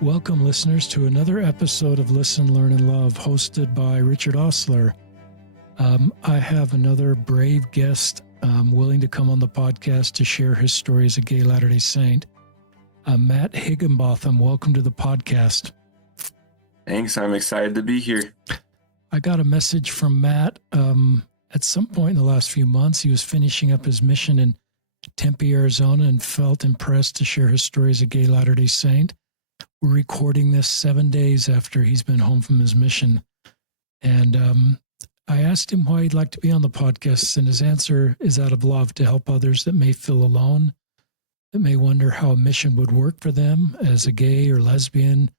Welcome, listeners, to another episode of Listen, Learn, and Love, hosted by Richard Osler. I have another brave guest willing to come on the podcast to share his story as a gay Latter-day Saint. Matt Higinbotham, welcome to the podcast. Thanks. I'm excited to be here. I got a message from Matt at some point in the last few months. He was finishing up his mission in Tempe, Arizona, and felt impressed to share his story as a gay Latter-day Saint. We're recording this 7 days after he's been home from his mission. And I asked him why he'd like to be on the podcast, and his answer is out of love to help others that may feel alone, that may wonder how a mission would work for them as a gay or lesbian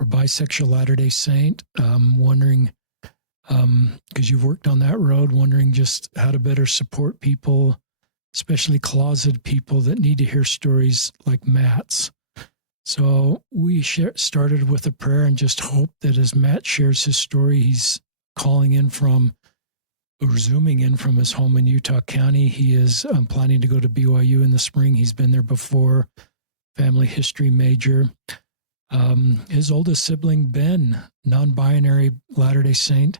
or bisexual Latter-day Saint, wondering, because you've worked on that road, wondering just how to better support people, especially closeted people that need to hear stories like Matt's. So we started with a prayer and just hope that as Matt shares his story, he's calling in from, or zooming in from his home in Utah County. He is planning to go to BYU in the spring. He's been there before, family history major. His oldest sibling, Ben, non-binary Latter-day Saint,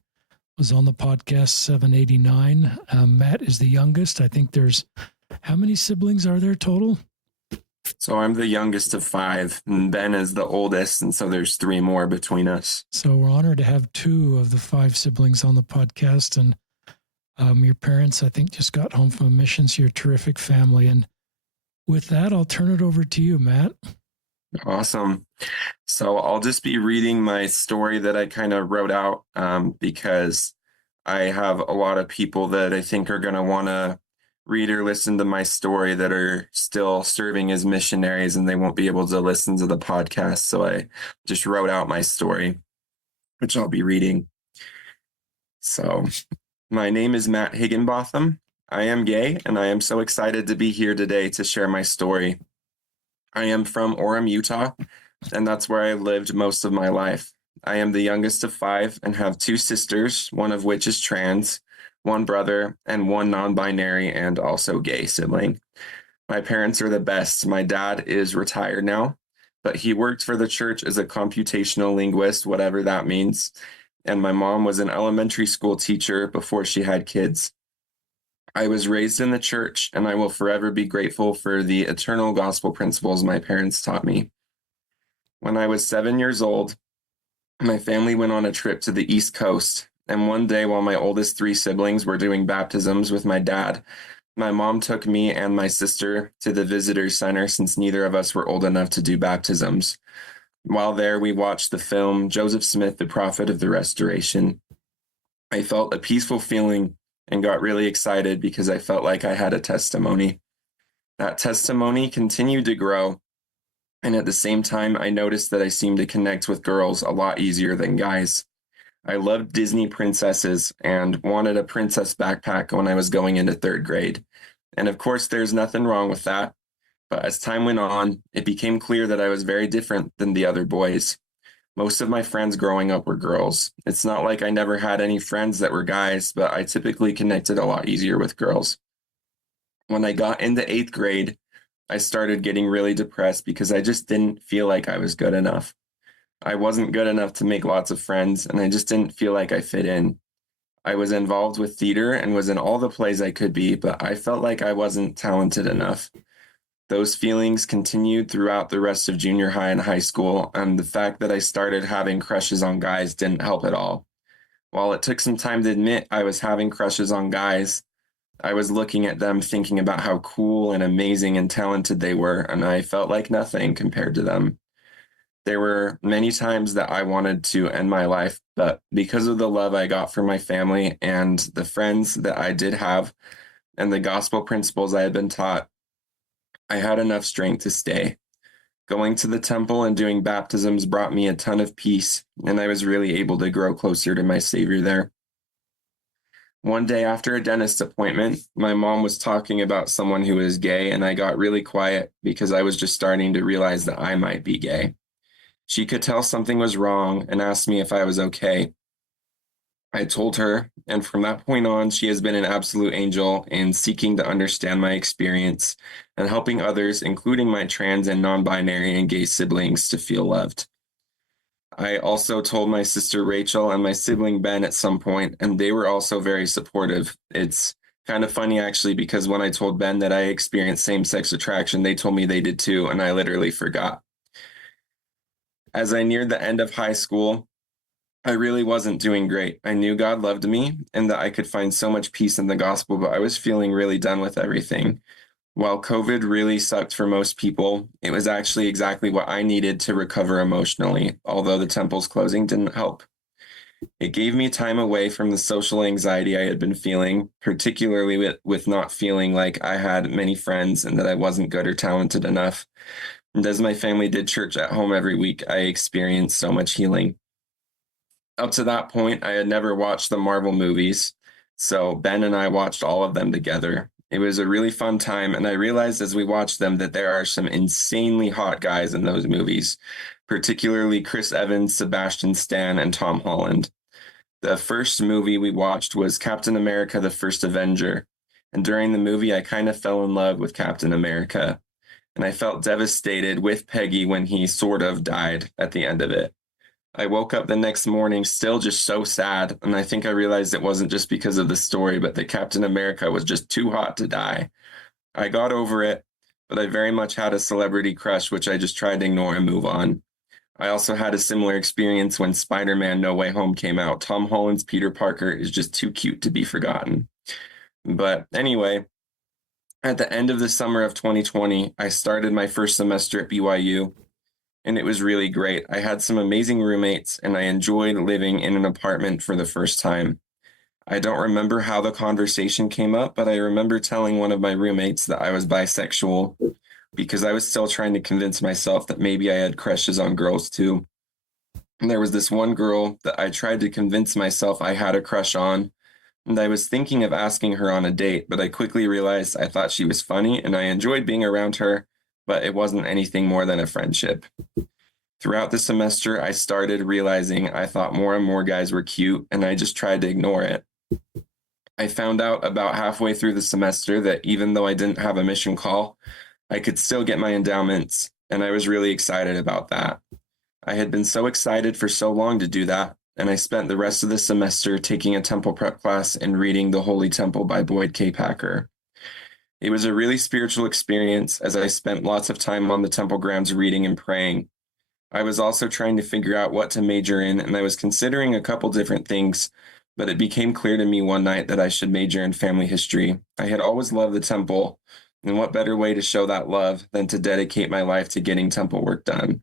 was on the podcast 789. Matt is the youngest. I think there's, how many siblings are there total? So I'm the youngest of 5, and Ben is the oldest, and so there's 3 more between us. So we're honored to have 2 of the 5 siblings on the podcast, and your parents, I think, just got home from a mission, so you're a terrific family. And with that, I'll turn it over to you, Matt. Awesome. So I'll just be reading my story that I kind of wrote out because I have a lot of people that I think are going to want to read or listen to my story that are still serving as missionaries, and they won't be able to listen to the podcast. So I just wrote out my story, which I'll be reading. So my name is Matt Higinbotham. I am gay, and I am so excited to be here today to share my story. I am from Orem, Utah, and that's where I lived most of my life. I am the youngest of 5 and have 2 sisters, one of which is trans, 1 brother, and 1 non-binary and also gay sibling. My parents are the best. My dad is retired now, but he worked for the church as a computational linguist, whatever that means. And my mom was an elementary school teacher before she had kids. I was raised in the church, and I will forever be grateful for the eternal gospel principles my parents taught me. When I was 7 years old, my family went on a trip to the East Coast. And one day, while my oldest 3 siblings were doing baptisms with my dad, my mom took me and my sister to the visitor center since neither of us were old enough to do baptisms. While there, we watched the film Joseph Smith, the Prophet of the Restoration. I felt a peaceful feeling and got really excited because I felt like I had a testimony. That testimony continued to grow. And at the same time, I noticed that I seemed to connect with girls a lot easier than guys. I loved Disney princesses and wanted a princess backpack when I was going into 3rd grade. And of course, there's nothing wrong with that. But as time went on, it became clear that I was very different than the other boys. Most of my friends growing up were girls. It's not like I never had any friends that were guys, but I typically connected a lot easier with girls. When I got into 8th grade, I started getting really depressed because I just didn't feel like I was good enough. I wasn't good enough to make lots of friends, and I just didn't feel like I fit in. I was involved with theater and was in all the plays I could be, but I felt like I wasn't talented enough. Those feelings continued throughout the rest of junior high and high school, and the fact that I started having crushes on guys didn't help at all. While it took some time to admit I was having crushes on guys, I was looking at them thinking about how cool and amazing and talented they were, and I felt like nothing compared to them. There were many times that I wanted to end my life, but because of the love I got from my family and the friends that I did have and the gospel principles I had been taught, I had enough strength to stay. Going to the temple and doing baptisms brought me a ton of peace, and I was really able to grow closer to my Savior there. One day after a dentist appointment, my mom was talking about someone who was gay, and I got really quiet because I was just starting to realize that I might be gay. She could tell something was wrong and asked me if I was okay. I told her, and from that point on, she has been an absolute angel in seeking to understand my experience and helping others, including my trans and non binary and gay siblings, to feel loved. I also told my sister Rachel and my sibling Ben at some point, and they were also very supportive. It's kind of funny actually, because when I told Ben that I experienced same sex attraction, they told me they did too, and I literally forgot. As I neared the end of high school, I really wasn't doing great. I knew God loved me and that I could find so much peace in the gospel, but I was feeling really done with everything. While COVID really sucked for most people, it was actually exactly what I needed to recover emotionally, although the temple's closing didn't help. It gave me time away from the social anxiety I had been feeling, particularly with not feeling like I had many friends and that I wasn't good or talented enough. And as my family did church at home every week, I experienced so much healing. Up to that point, I had never watched the Marvel movies, so Ben and I watched all of them together. It was a really fun time, and I realized as we watched them that there are some insanely hot guys in those movies, particularly Chris Evans, Sebastian Stan, and Tom Holland. The first movie we watched was Captain America: The First Avenger, and during the movie, I kind of fell in love with Captain America, and I felt devastated with Peggy when he sort of died at the end of it. I woke up the next morning still just so sad, and I think I realized it wasn't just because of the story, but that Captain America was just too hot to die. I got over it, but I very much had a celebrity crush, which I just tried to ignore and move on. I also had a similar experience when Spider-Man No Way Home came out. Tom Holland's Peter Parker is just too cute to be forgotten. But anyway, at the end of the summer of 2020, I started my first semester at BYU, and it was really great. I had some amazing roommates, and I enjoyed living in an apartment for the first time. I don't remember how the conversation came up, but I remember telling one of my roommates that I was bisexual because I was still trying to convince myself that maybe I had crushes on girls too. And there was this one girl that I tried to convince myself I had a crush on, and I was thinking of asking her on a date, but I quickly realized I thought she was funny and I enjoyed being around her, but it wasn't anything more than a friendship. Throughout the semester, I started realizing I thought more and more guys were cute, and I just tried to ignore it. I found out about halfway through the semester that even though I didn't have a mission call, I could still get my endowments, and I was really excited about that. I had been so excited for so long to do that, and I spent the rest of the semester taking a temple prep class and reading The Holy Temple by Boyd K. Packer. It was a really spiritual experience as I spent lots of time on the temple grounds reading and praying. I was also trying to figure out what to major in, and I was considering a couple different things, but it became clear to me one night that I should major in family history. I had always loved the temple, and what better way to show that love than to dedicate my life to getting temple work done?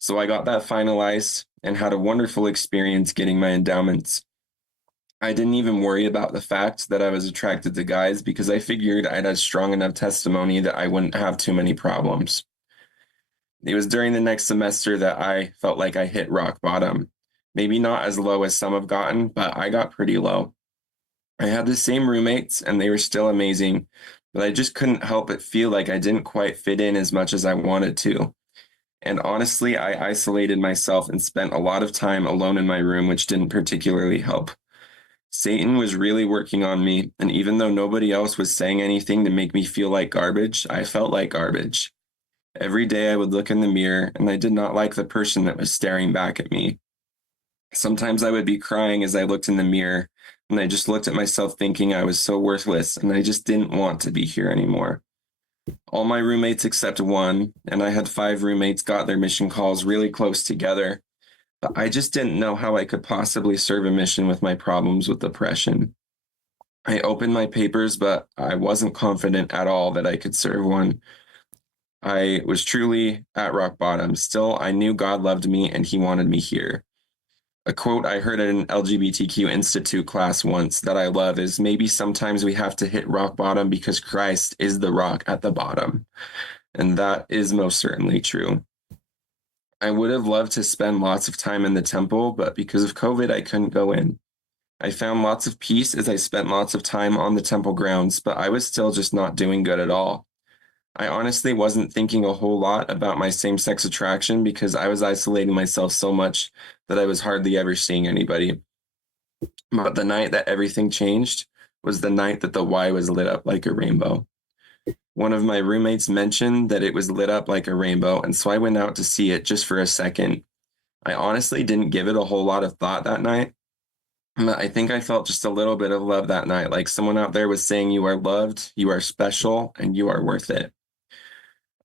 So I got that finalized and had a wonderful experience getting my endowments. I didn't even worry about the fact that I was attracted to guys because I figured I'd had strong enough testimony that I wouldn't have too many problems. It was during the next semester that I felt like I hit rock bottom. Maybe not as low as some have gotten, but I got pretty low. I had the same roommates and they were still amazing, but I just couldn't help but feel like I didn't quite fit in as much as I wanted to. And honestly, I isolated myself and spent a lot of time alone in my room, which didn't particularly help. Satan was really working on me, and even though nobody else was saying anything to make me feel like garbage, I felt like garbage. Every day I would look in the mirror, and I did not like the person that was staring back at me. Sometimes I would be crying as I looked in the mirror, and I just looked at myself thinking I was so worthless, and I just didn't want to be here anymore. All my roommates except one, and I had 5 roommates, got their mission calls really close together, but I just didn't know how I could possibly serve a mission with my problems with depression. I opened my papers, but I wasn't confident at all that I could serve one. I was truly at rock bottom. Still, I knew God loved me and he wanted me here. A quote I heard at an LGBTQ Institute class once that I love is maybe sometimes we have to hit rock bottom because Christ is the rock at the bottom. And that is most certainly true. I would have loved to spend lots of time in the temple, but because of COVID, I couldn't go in. I found lots of peace as I spent lots of time on the temple grounds, but I was still just not doing good at all. I honestly wasn't thinking a whole lot about my same-sex attraction because I was isolating myself so much that I was hardly ever seeing anybody. But the night that everything changed was the night that the Y was lit up like a rainbow. One of my roommates mentioned that it was lit up like a rainbow, and so I went out to see it just for a second. I honestly didn't give it a whole lot of thought that night, but I think I felt just a little bit of love that night, like someone out there was saying, "You are loved, you are special, and you are worth it."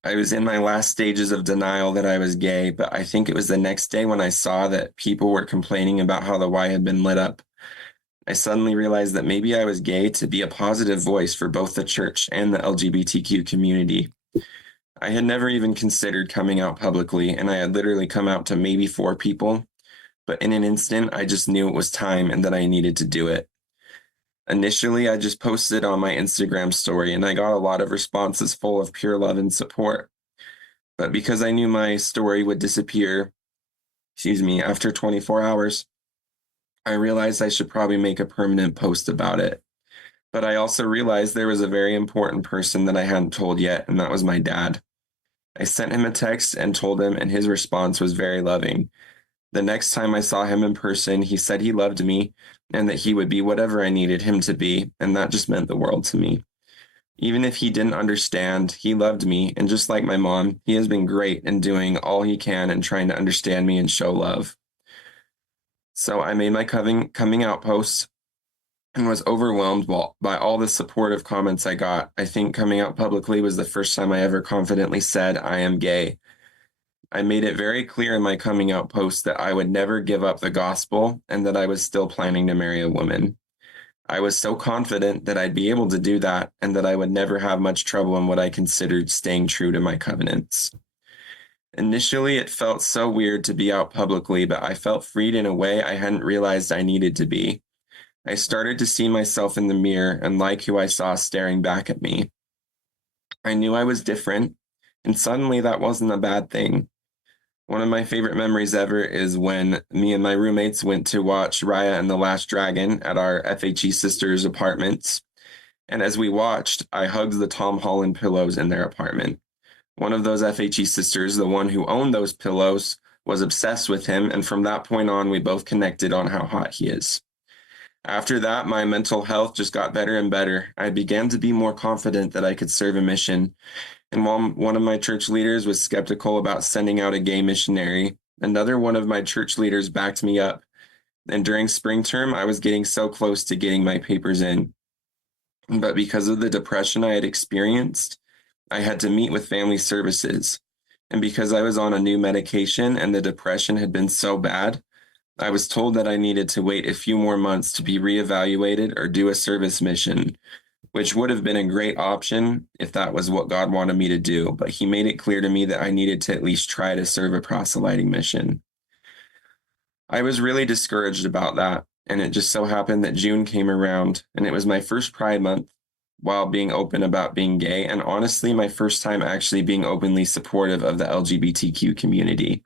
I was in my last stages of denial that I was gay, but I think it was the next day when I saw that people were complaining about how the Y had been lit up. I suddenly realized that maybe I was gay to be a positive voice for both the church and the LGBTQ community. I had never even considered coming out publicly, and I had literally come out to maybe 4 people, but in an instant, I just knew it was time and that I needed to do it. Initially, I just posted on my Instagram story, and I got a lot of responses full of pure love and support. But because I knew my story would disappear, after 24 hours, I realized I should probably make a permanent post about it. But I also realized there was a very important person that I hadn't told yet, and that was my dad. I sent him a text and told him, and his response was very loving. The next time I saw him in person, he said he loved me and that he would be whatever I needed him to be, and that just meant the world to me. Even if he didn't understand, he loved me, and just like my mom, he has been great in doing all he can and trying to understand me and show love. So I made my coming out post and was overwhelmed by all the supportive comments I got. I think coming out publicly was the first time I ever confidently said, "I am gay." I made it very clear in my coming out post that I would never give up the gospel and that I was still planning to marry a woman. I was so confident that I'd be able to do that and that I would never have much trouble in what I considered staying true to my covenants. Initially, it felt so weird to be out publicly, but I felt freed in a way I hadn't realized I needed to be. I started to see myself in the mirror and like who I saw staring back at me. I knew I was different, and suddenly that wasn't a bad thing. One of my favorite memories ever is when me and my roommates went to watch Raya and the Last Dragon at our FHE sisters' apartments. And as we watched, I hugged the Tom Holland pillows in their apartment. One of those FHE sisters, the one who owned those pillows, was obsessed with him, and from that point on, we both connected on how hot he is. After that, my mental health just got better and better. I began to be more confident that I could serve a mission. And while one of my church leaders was skeptical about sending out a gay missionary, another one of my church leaders backed me up. And during spring term, I was getting so close to getting my papers in. But because of the depression I had experienced, I had to meet with family services. And because I was on a new medication and the depression had been so bad, I was told that I needed to wait a few more months to be reevaluated or do a service mission, which would have been a great option if that was what God wanted me to do. But he made it clear to me that I needed to at least try to serve a proselyting mission. I was really discouraged about that. And it just so happened that June came around, and it was my first Pride Month while being open about being gay. And honestly, my first time actually being openly supportive of the LGBTQ community.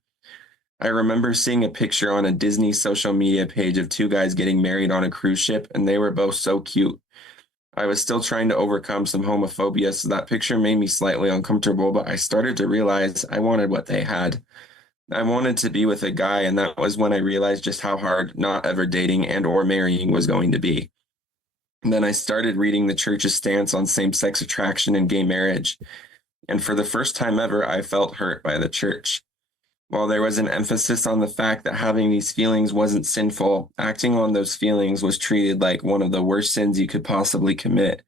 I remember seeing a picture on a Disney social media page of 2 guys getting married on a cruise ship, and they were both so cute. I was still trying to overcome some homophobia, so that picture made me slightly uncomfortable, but I started to realize I wanted what they had. I wanted to be with a guy, and that was when I realized just how hard not ever dating and or marrying was going to be. And then I started reading the church's stance on same-sex attraction and gay marriage, and for the first time ever, I felt hurt by the church. While there was an emphasis on the fact that having these feelings wasn't sinful, acting on those feelings was treated like one of the worst sins you could possibly commit.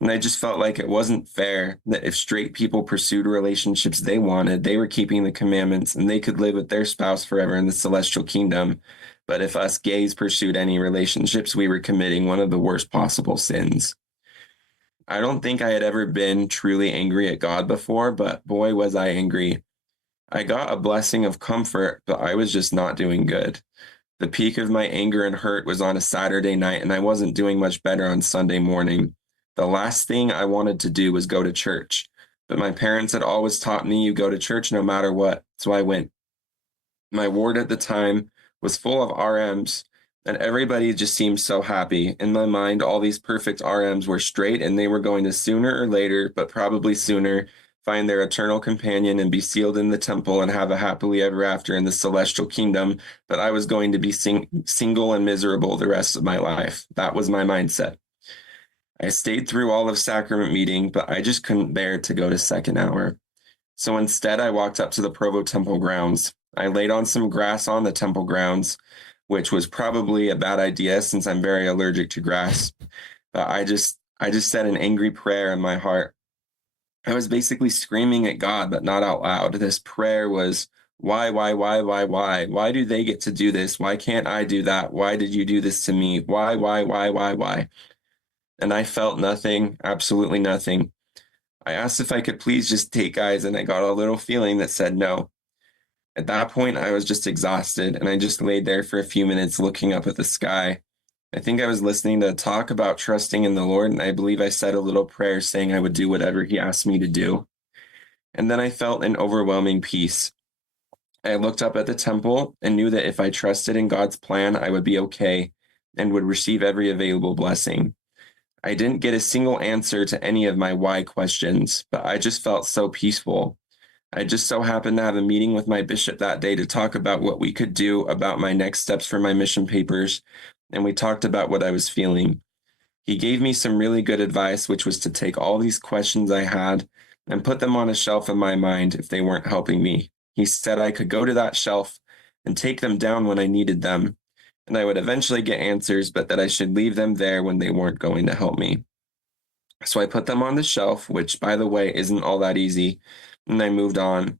And I just felt like it wasn't fair that if straight people pursued relationships they wanted, they were keeping the commandments and they could live with their spouse forever in the celestial kingdom. But if us gays pursued any relationships, we were committing one of the worst possible sins. I don't think I had ever been truly angry at God before, but boy, was I angry. I got a blessing of comfort, but I was just not doing good. The peak of my anger and hurt was on a Saturday night, and I wasn't doing much better on Sunday morning. The last thing I wanted to do was go to church, but my parents had always taught me you go to church no matter what, so I went. My ward at the time was full of RMs, and everybody just seemed so happy. In my mind, all these perfect RMs were straight, and they were going to sooner or later, but probably sooner, find their eternal companion, and be sealed in the temple and have a happily ever after in the celestial kingdom, but I was going to be single and miserable the rest of my life. That was my mindset. I stayed through all of sacrament meeting, but I just couldn't bear to go to second hour. So instead, I walked up to the Provo temple grounds. I laid on some grass on the temple grounds, which was probably a bad idea since I'm very allergic to grass. But I just said an angry prayer in my heart. I was basically screaming at God, but not out loud. This prayer was, why, why? Why do they get to do this? Why can't I do that? Why did you do this to me? Why? And I felt nothing, absolutely nothing. I asked if I could please just take guys, and I got a little feeling that said no. At that point, I was just exhausted, and I just laid there for a few minutes looking up at the sky. I think I was listening to talk about trusting in the Lord, and I believe I said a little prayer saying I would do whatever He asked me to do. And then I felt an overwhelming peace. I looked up at the temple and knew that if I trusted in God's plan, I would be okay and would receive every available blessing. I didn't get a single answer to any of my why questions, but I just felt so peaceful. I just so happened to have a meeting with my bishop that day to talk about what we could do about my next steps for my mission papers, and we talked about what I was feeling. He gave me some really good advice, which was to take all these questions I had and put them on a shelf in my mind if they weren't helping me. He said I could go to that shelf and take them down when I needed them, and I would eventually get answers, but that I should leave them there when they weren't going to help me. So I put them on the shelf, which, by the way, isn't all that easy, and I moved on.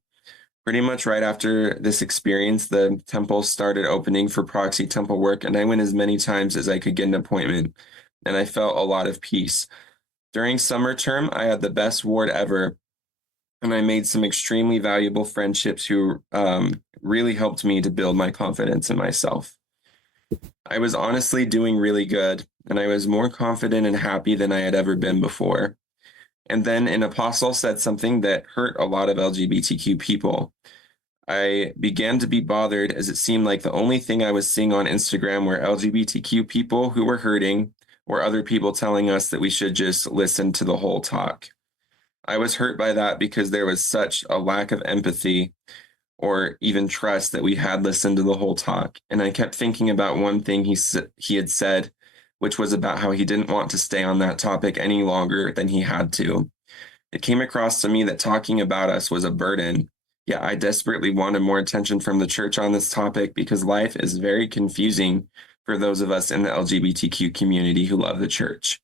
Pretty much right after this experience, the temple started opening for proxy temple work, and I went as many times as I could get an appointment, and I felt a lot of peace. During summer term, I had the best ward ever, and I made some extremely valuable friendships who really helped me to build my confidence in myself. I was honestly doing really good, and I was more confident and happy than I had ever been before. And then an apostle said something that hurt a lot of LGBTQ people. I began to be bothered as it seemed like the only thing I was seeing on Instagram were LGBTQ people who were hurting or other people telling us that we should just listen to the whole talk. I was hurt by that because there was such a lack of empathy or even trust that we had listened to the whole talk. And I kept thinking about one thing he had said, which was about how he didn't want to stay on that topic any longer than he had to. It came across to me that talking about us was a burden. Yet I desperately wanted more attention from the church on this topic because life is very confusing for those of us in the LGBTQ community who love the church.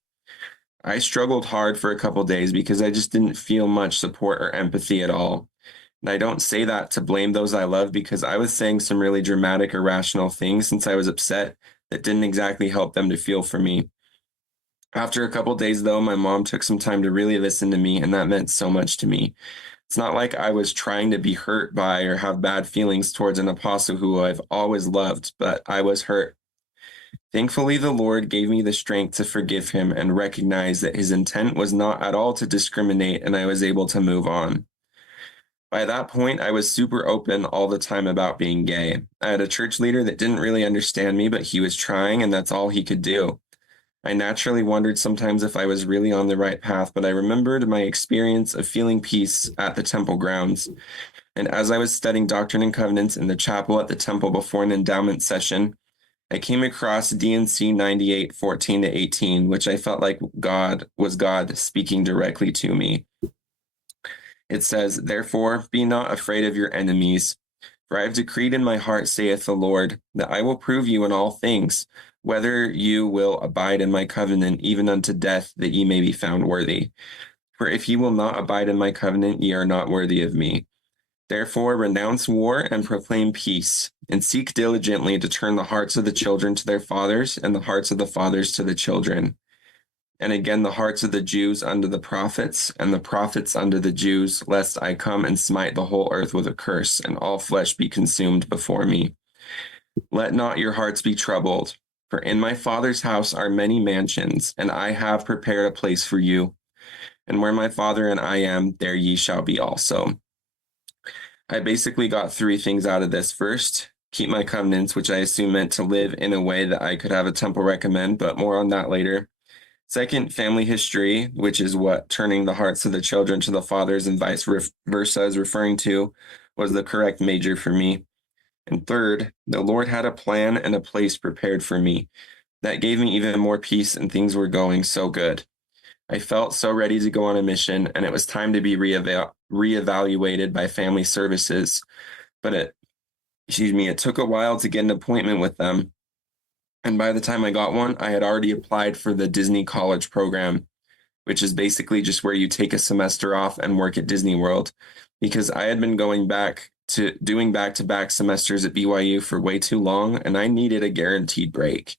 I struggled hard for a couple days because I just didn't feel much support or empathy at all. And I don't say that to blame those I love because I was saying some really dramatic, irrational things since I was upset that didn't exactly help them to feel for me. After a couple days, though, my mom took some time to really listen to me, and that meant so much to me. It's not like I was trying to be hurt by or have bad feelings towards an apostle who I've always loved, but I was hurt. Thankfully, the Lord gave me the strength to forgive him and recognize that his intent was not at all to discriminate, and I was able to move on. By that point, I was super open all the time about being gay. I had a church leader that didn't really understand me, but he was trying, and that's all he could do. I naturally wondered sometimes if I was really on the right path, but I remembered my experience of feeling peace at the temple grounds. And as I was studying Doctrine and Covenants in the chapel at the temple before an endowment session, I came across D&C 98:14-18, which I felt like God speaking directly to me. It says, "Therefore, be not afraid of your enemies, for I have decreed in my heart, saith the Lord, that I will prove you in all things, whether you will abide in my covenant, even unto death, that ye may be found worthy. For if ye will not abide in my covenant, ye are not worthy of me. Therefore, renounce war and proclaim peace, and seek diligently to turn the hearts of the children to their fathers, and the hearts of the fathers to the children. And again, the hearts of the Jews unto the prophets, and the prophets unto the Jews, lest I come and smite the whole earth with a curse, and all flesh be consumed before me. Let not your hearts be troubled, for in my Father's house are many mansions, and I have prepared a place for you. And where my Father and I am, there ye shall be also." I basically got three things out of this. First, keep my covenants, which I assume meant to live in a way that I could have a temple recommend, but more on that later. Second, family history, which is what turning the hearts of the children to the fathers and vice versa is referring to, was the correct major for me. And third, the Lord had a plan and a place prepared for me that gave me even more peace, and things were going so good. I felt so ready to go on a mission, and it was time to be reevaluated by family services. But it took a while to get an appointment with them. And by the time I got one, I had already applied for the Disney College program, which is basically just where you take a semester off and work at Disney World, because I had been going back to doing back-to-back semesters at BYU for way too long, and I needed a guaranteed break.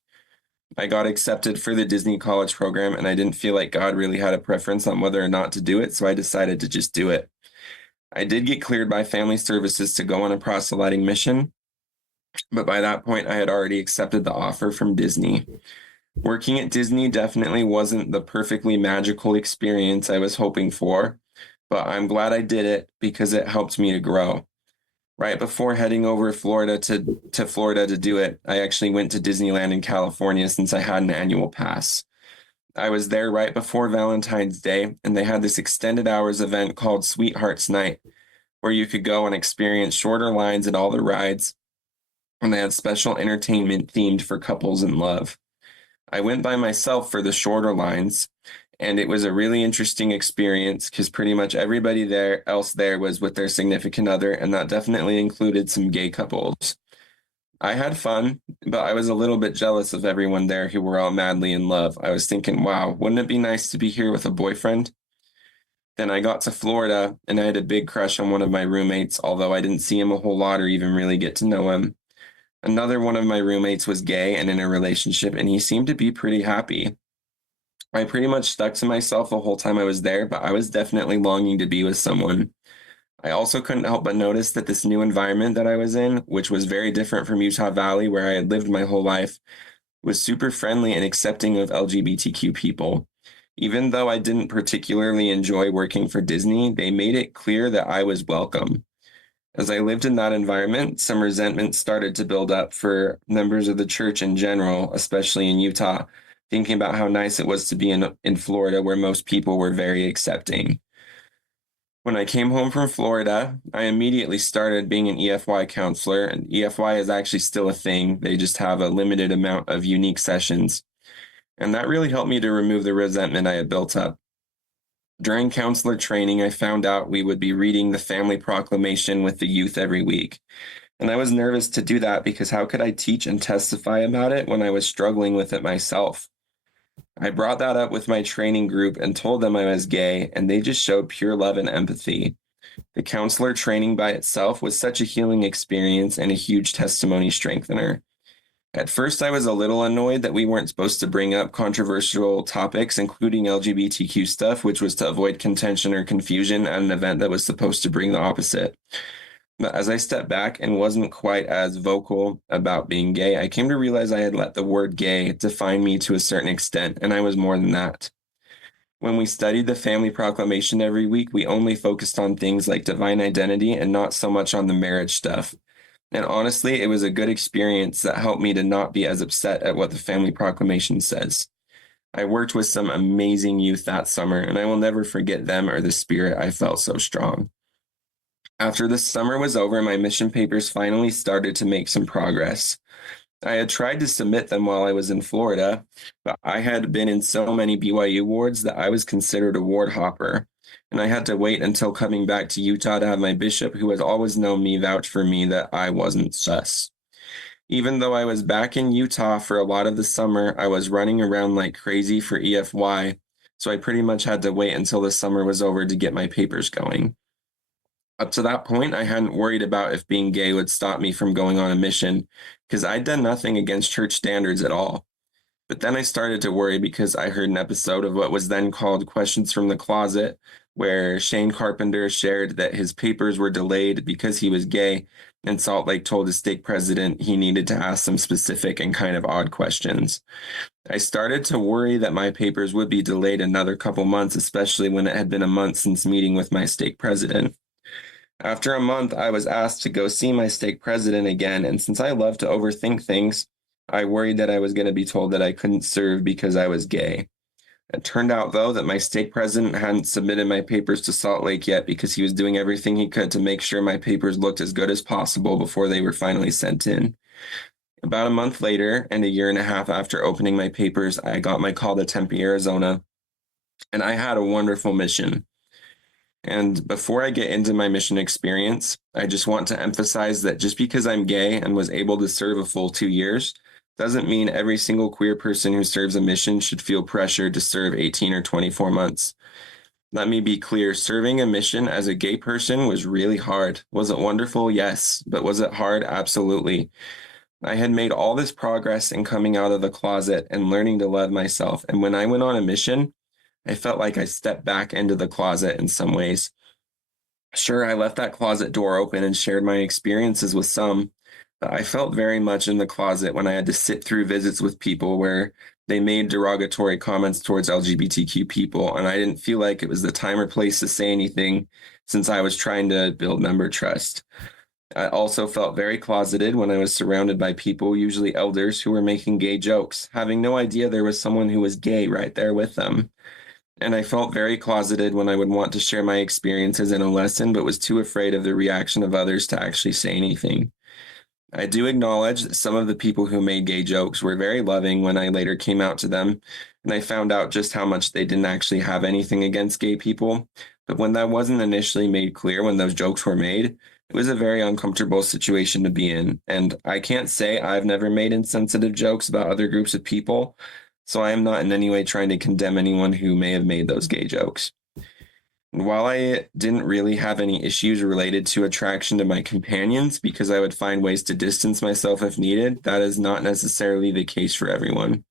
I got accepted for the Disney College program, and I didn't feel like God really had a preference on whether or not to do it, so I decided to just do it. I did get cleared by family services to go on a proselyting mission, but by that point, I had already accepted the offer from Disney. Working at Disney definitely wasn't the perfectly magical experience I was hoping for, but I'm glad I did it because it helped me to grow. Right before heading over Florida to Florida to do it, I actually went to Disneyland in California since I had an annual pass. I was there right before Valentine's Day, and they had this extended hours event called Sweethearts Night, where you could go and experience shorter lines at all the rides, and they had special entertainment themed for couples in love. I went by myself for the shorter lines, and it was a really interesting experience because pretty much everybody else there was with their significant other, and that definitely included some gay couples. I had fun, but I was a little bit jealous of everyone there who were all madly in love. I was thinking, wow, wouldn't it be nice to be here with a boyfriend? Then I got to Florida, and I had a big crush on one of my roommates, although I didn't see him a whole lot or even really get to know him. Another one of my roommates was gay and in a relationship, and he seemed to be pretty happy. I pretty much stuck to myself the whole time I was there, but I was definitely longing to be with someone. I also couldn't help but notice that this new environment that I was in, which was very different from Utah Valley, where I had lived my whole life, was super friendly and accepting of LGBTQ people. Even though I didn't particularly enjoy working for Disney, they made it clear that I was welcome. As I lived in that environment, some resentment started to build up for members of the church in general, especially in Utah, thinking about how nice it was to be in Florida, where most people were very accepting. When I came home from Florida, I immediately started being an EFY counselor, and EFY is actually still a thing. They just have a limited amount of unique sessions. And that really helped me to remove the resentment I had built up. During counselor training, I found out we would be reading the family proclamation with the youth every week. And I was nervous to do that because how could I teach and testify about it when I was struggling with it myself? I brought that up with my training group and told them I was gay, and they just showed pure love and empathy. The counselor training by itself was such a healing experience and a huge testimony strengthener. At first, I was a little annoyed that we weren't supposed to bring up controversial topics, including LGBTQ stuff, which was to avoid contention or confusion at an event that was supposed to bring the opposite. But as I stepped back and wasn't quite as vocal about being gay, I came to realize I had let the word gay define me to a certain extent, and I was more than that. When we studied the family proclamation every week, we only focused on things like divine identity and not so much on the marriage stuff. And honestly, it was a good experience that helped me to not be as upset at what the family proclamation says. I worked with some amazing youth that summer, and I will never forget them or the spirit I felt so strong. After the summer was over, my mission papers finally started to make some progress. I had tried to submit them while I was in Florida, but I had been in so many BYU wards that I was considered a ward hopper, and I had to wait until coming back to Utah to have my bishop, who has always known me, vouch for me that I wasn't sus. Even though I was back in Utah for a lot of the summer, I was running around like crazy for EFY, so I pretty much had to wait until the summer was over to get my papers going. Up to that point, I hadn't worried about if being gay would stop me from going on a mission, because I'd done nothing against church standards at all. But then I started to worry because I heard an episode of what was then called Questions from the Closet, where Shane Carpenter shared that his papers were delayed because he was gay, and Salt Lake told his stake president he needed to ask some specific and kind of odd questions. I started to worry that my papers would be delayed another couple months, especially when it had been a month since meeting with my stake president. After a month, I was asked to go see my stake president again, and since I love to overthink things, I worried that I was going to be told that I couldn't serve because I was gay. It turned out, though, that my stake president hadn't submitted my papers to Salt Lake yet because he was doing everything he could to make sure my papers looked as good as possible before they were finally sent in. About a month later, and a year and a half after opening my papers, I got my call to Tempe, Arizona, and I had a wonderful mission. And before I get into my mission experience, I just want to emphasize that just because I'm gay and was able to serve a full 2 years doesn't mean every single queer person who serves a mission should feel pressured to serve 18 or 24 months. Let me be clear, serving a mission as a gay person was really hard. Was it wonderful? Yes. But was it hard? Absolutely. I had made all this progress in coming out of the closet and learning to love myself. And when I went on a mission, I felt like I stepped back into the closet in some ways. Sure, I left that closet door open and shared my experiences with some, but I felt very much in the closet when I had to sit through visits with people where they made derogatory comments towards LGBTQ people, and I didn't feel like it was the time or place to say anything since I was trying to build member trust. I also felt very closeted when I was surrounded by people, usually elders, who were making gay jokes, having no idea there was someone who was gay right there with them. And I felt very closeted when I would want to share my experiences in a lesson, but was too afraid of the reaction of others to actually say anything. I do acknowledge that some of the people who made gay jokes were very loving when I later came out to them, and I found out just how much they didn't actually have anything against gay people. But when that wasn't initially made clear when those jokes were made, it was a very uncomfortable situation to be in. And I can't say I've never made insensitive jokes about other groups of people, so I am not in any way trying to condemn anyone who may have made those gay jokes. And while I didn't really have any issues related to attraction to my companions because I would find ways to distance myself if needed, that is not necessarily the case for everyone.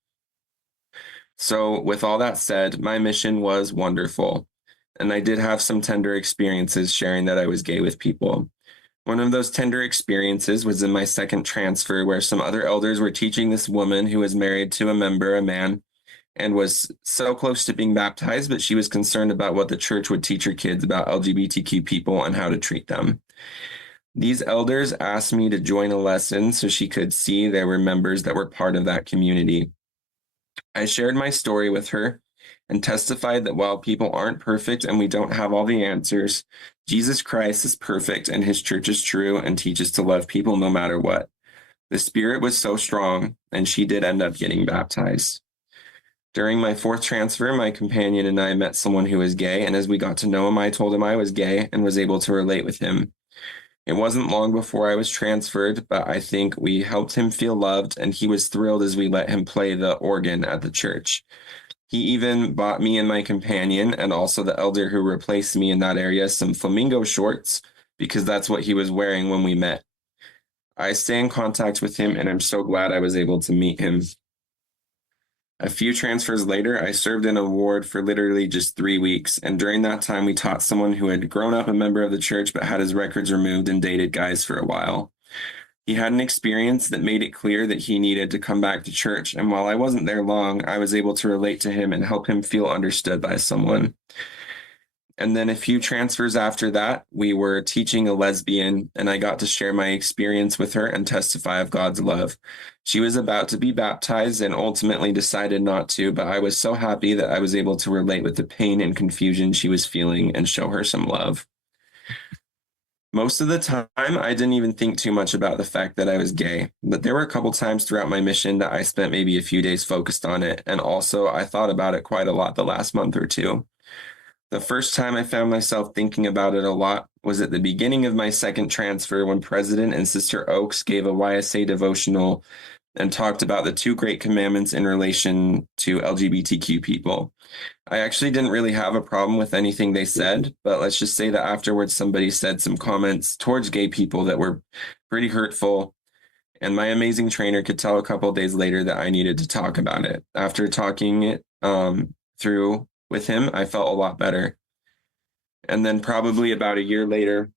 So, with all that said, my mission was wonderful, and I did have some tender experiences sharing that I was gay with people. One of those tender experiences was in my second transfer, where some other elders were teaching this woman who was married to a member, a man, and was so close to being baptized, but she was concerned about what the church would teach her kids about LGBTQ people and how to treat them. These elders asked me to join a lesson so she could see there were members that were part of that community. I shared my story with her and testified that while people aren't perfect and we don't have all the answers, Jesus Christ is perfect and his church is true and teaches to love people no matter what. The spirit was so strong, and she did end up getting baptized. During my fourth transfer, my companion and I met someone who was gay, and as we got to know him, I told him I was gay and was able to relate with him. It wasn't long before I was transferred, but I think we helped him feel loved, and he was thrilled as we let him play the organ at the church. He even bought me and my companion, and also the elder who replaced me in that area, some flamingo shorts, because that's what he was wearing when we met. I stay in contact with him, and I'm so glad I was able to meet him. A few transfers later, I served in a ward for literally just 3 weeks, and during that time, we taught someone who had grown up a member of the church but had his records removed and dated guys for a while. He had an experience that made it clear that he needed to come back to church, and while I wasn't there long, I was able to relate to him and help him feel understood by someone. And then a few transfers after that, we were teaching a lesbian, and I got to share my experience with her and testify of God's love. She was about to be baptized and ultimately decided not to, but I was so happy that I was able to relate with the pain and confusion she was feeling and show her some love. Most of the time, I didn't even think too much about the fact that I was gay, but there were a couple times throughout my mission that I spent maybe a few days focused on it, and also I thought about it quite a lot the last month or two. The first time I found myself thinking about it a lot was at the beginning of my second transfer when President and Sister Oakes gave a YSA devotional and talked about the two great commandments in relation to LGBTQ people. I actually didn't really have a problem with anything they said, but let's just say that afterwards somebody said some comments towards gay people that were pretty hurtful, and my amazing trainer could tell a couple of days later that I needed to talk about it. After talking it through with him, I felt a lot better. And then probably about a year later,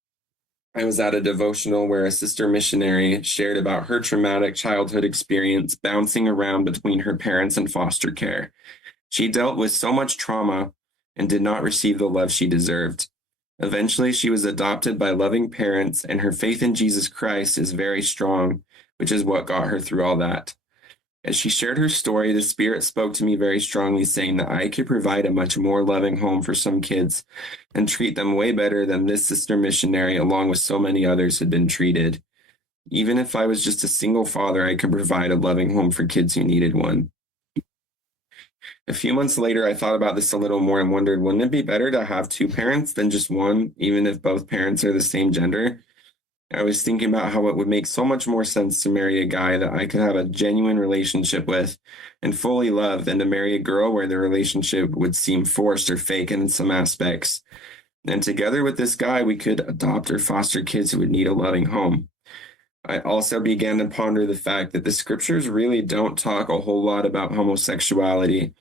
I was at a devotional where a sister missionary shared about her traumatic childhood experience bouncing around between her parents and foster care. She dealt with so much trauma and did not receive the love she deserved. Eventually, she was adopted by loving parents, and her faith in Jesus Christ is very strong, which is what got her through all that. As she shared her story, the Spirit spoke to me very strongly, saying that I could provide a much more loving home for some kids and treat them way better than this sister missionary, along with so many others, had been treated. Even if I was just a single father, I could provide a loving home for kids who needed one. A few months later, I thought about this a little more and wondered, wouldn't it be better to have two parents than just one, even if both parents are the same gender? I was thinking about how it would make so much more sense to marry a guy that I could have a genuine relationship with and fully love than to marry a girl where the relationship would seem forced or fake in some aspects. And together with this guy, we could adopt or foster kids who would need a loving home. I also began to ponder the fact that the scriptures really don't talk a whole lot about homosexuality.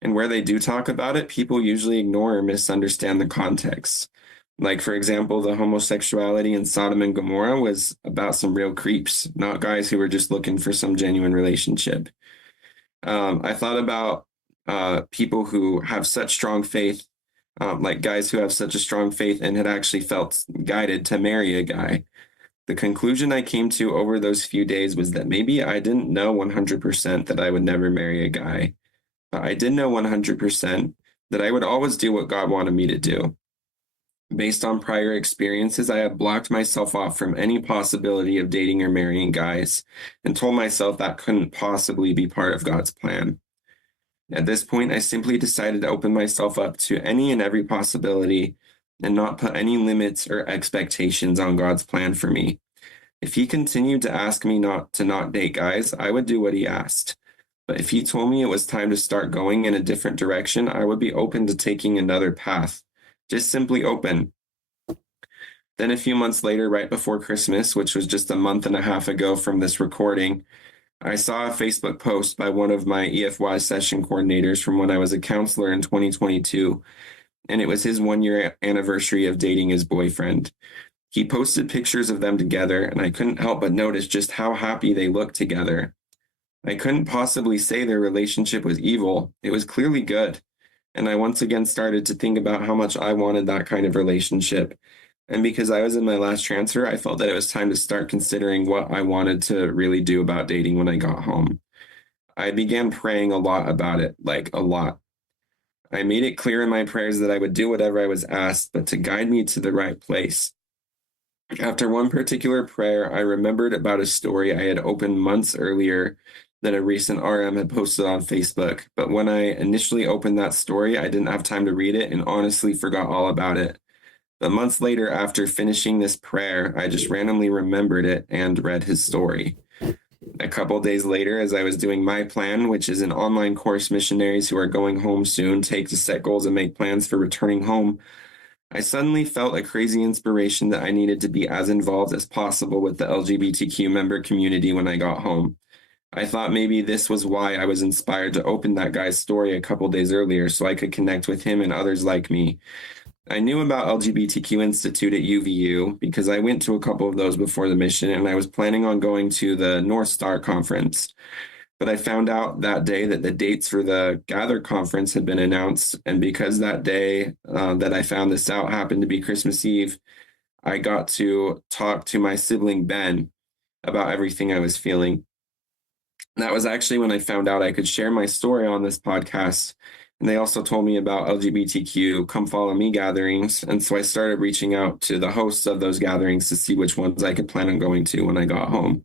And where they do talk about it, people usually ignore or misunderstand the context. Like, for example, the homosexuality in Sodom and Gomorrah was about some real creeps, not guys who were just looking for some genuine relationship. I thought about people who have such strong faith, like guys who have such a strong faith and had actually felt guided to marry a guy. The conclusion I came to over those few days was that maybe I didn't know 100% that I would never marry a guy, but I did know 100% that I would always do what God wanted me to do. Based on prior experiences, I had blocked myself off from any possibility of dating or marrying guys and told myself that couldn't possibly be part of God's plan. At this point, I simply decided to open myself up to any and every possibility and not put any limits or expectations on God's plan for me. If he continued to ask me not date guys, I would do what he asked. But if he told me it was time to start going in a different direction, I would be open to taking another path. Just simply open. Then a few months later, right before Christmas, which was just a month and a half ago from this recording, I saw a Facebook post by one of my EFY session coordinators from when I was a counselor in 2022, and it was his 1-year anniversary of dating his boyfriend. He posted pictures of them together, and I couldn't help but notice just how happy they looked together. I couldn't possibly say their relationship was evil. It was clearly good. And I once again started to think about how much I wanted that kind of relationship. And because I was in my last transfer, I felt that it was time to start considering what I wanted to really do about dating when I got home. I began praying a lot about it, like a lot. I made it clear in my prayers that I would do whatever I was asked, but to guide me to the right place. After one particular prayer, I remembered about a story I had opened months earlier that a recent RM had posted on Facebook. But when I initially opened that story, I didn't have time to read it and honestly forgot all about it. But months later, after finishing this prayer, I just randomly remembered it and read his story. A couple days later, as I was doing my plan, which is an online course missionaries who are going home soon take to set goals and make plans for returning home, I suddenly felt a crazy inspiration that I needed to be as involved as possible with the LGBTQ member community when I got home. I thought maybe this was why I was inspired to open that guy's story a couple days earlier so I could connect with him and others like me. I knew about LGBTQ Institute at UVU because I went to a couple of those before the mission, and I was planning on going to the North Star conference. But I found out that day that the dates for the Gather conference had been announced. And because that day that I found this out happened to be Christmas Eve, I got to talk to my sibling, Ben, about everything I was feeling. And that was actually when I found out I could share my story on this podcast. And they also told me about LGBTQ Come Follow Me gatherings. And so I started reaching out to the hosts of those gatherings to see which ones I could plan on going to when I got home.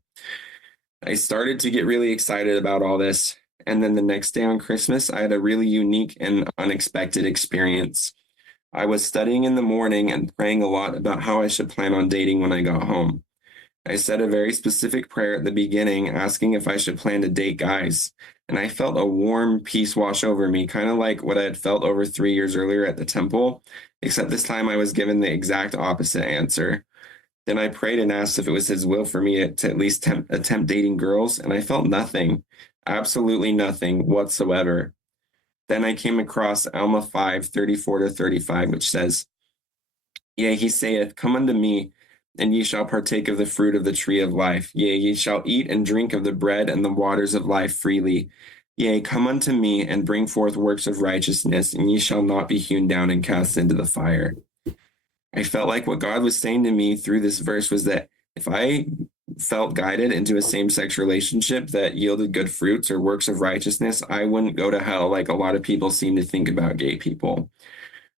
I started to get really excited about all this. And then the next day on Christmas, I had a really unique and unexpected experience. I was studying in the morning and praying a lot about how I should plan on dating when I got home. I said a very specific prayer at the beginning, asking if I should plan to date guys. And I felt a warm peace wash over me, kind of like what I had felt over 3 years earlier at the temple, except this time I was given the exact opposite answer. Then I prayed and asked if it was his will for me to at least attempt dating girls, and I felt nothing, absolutely nothing whatsoever. Then I came across Alma 5:34-35, which says, Yea, he saith, Come unto me, and ye shall partake of the fruit of the tree of life. Yea, ye shall eat and drink of the bread and the waters of life freely. Yea, come unto me, and bring forth works of righteousness, and ye shall not be hewn down and cast into the fire. I felt like what God was saying to me through this verse was that if I felt guided into a same-sex relationship that yielded good fruits or works of righteousness, I wouldn't go to hell like a lot of people seem to think about gay people.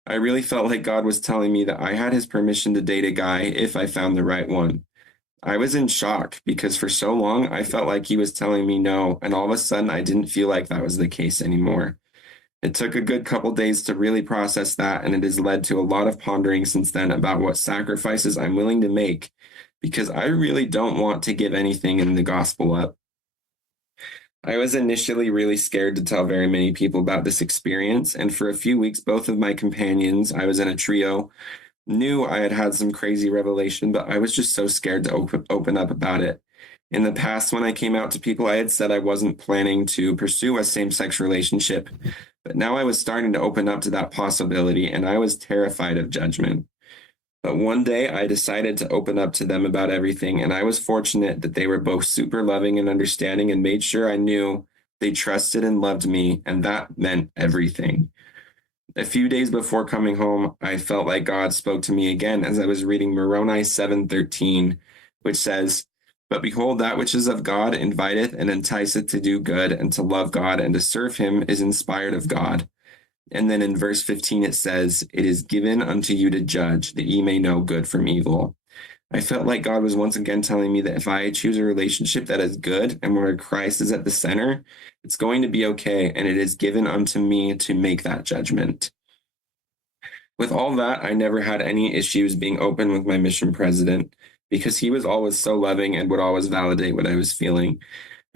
I really felt like God was telling me that I had his permission to date a guy if I found the right one. I was in shock because for so long I felt like he was telling me no, and all of a sudden I didn't feel like that was the case anymore. It took a good couple days to really process that, and it has led to a lot of pondering since then about what sacrifices I'm willing to make because I really don't want to give anything in the gospel up. I was initially really scared to tell very many people about this experience, and for a few weeks, both of my companions, I was in a trio, knew I had had some crazy revelation, but I was just so scared to open up about it. In the past, when I came out to people, I had said I wasn't planning to pursue a same-sex relationship, but now I was starting to open up to that possibility, and I was terrified of judgment. But one day I decided to open up to them about everything, and I was fortunate that they were both super loving and understanding and made sure I knew they trusted and loved me, and that meant everything. A few days before coming home, I felt like God spoke to me again as I was reading Moroni 7:13, which says, "But behold, that which is of God inviteth and enticeth to do good and to love God and to serve him is inspired of God." And then in verse 15 it says, "It is given unto you to judge, that ye may know good from evil." I felt like God was once again telling me that if I choose a relationship that is good and where Christ is at the center, it's going to be okay, and it is given unto me to make that judgment. With all that, I never had any issues being open with my mission president because he was always so loving and would always validate what I was feeling.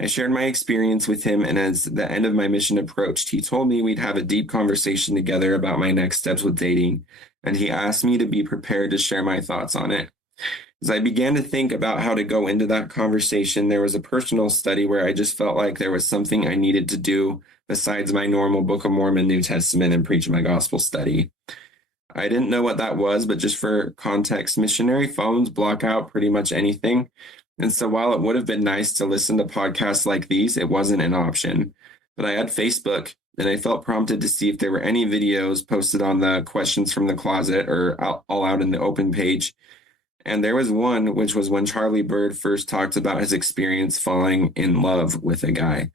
I shared my experience with him, and as the end of my mission approached, he told me we'd have a deep conversation together about my next steps with dating, and he asked me to be prepared to share my thoughts on it. As I began to think about how to go into that conversation, there was a personal study where I just felt like there was something I needed to do besides my normal Book of Mormon, New Testament, and preach my gospel study. I didn't know what that was, but just for context, missionary phones block out pretty much anything. And so while it would have been nice to listen to podcasts like these, it wasn't an option. But I had Facebook, and I felt prompted to see if there were any videos posted on the Questions from the Closet or All Out in the Open page. And there was one, which was when Charlie Bird first talked about his experience falling in love with a guy.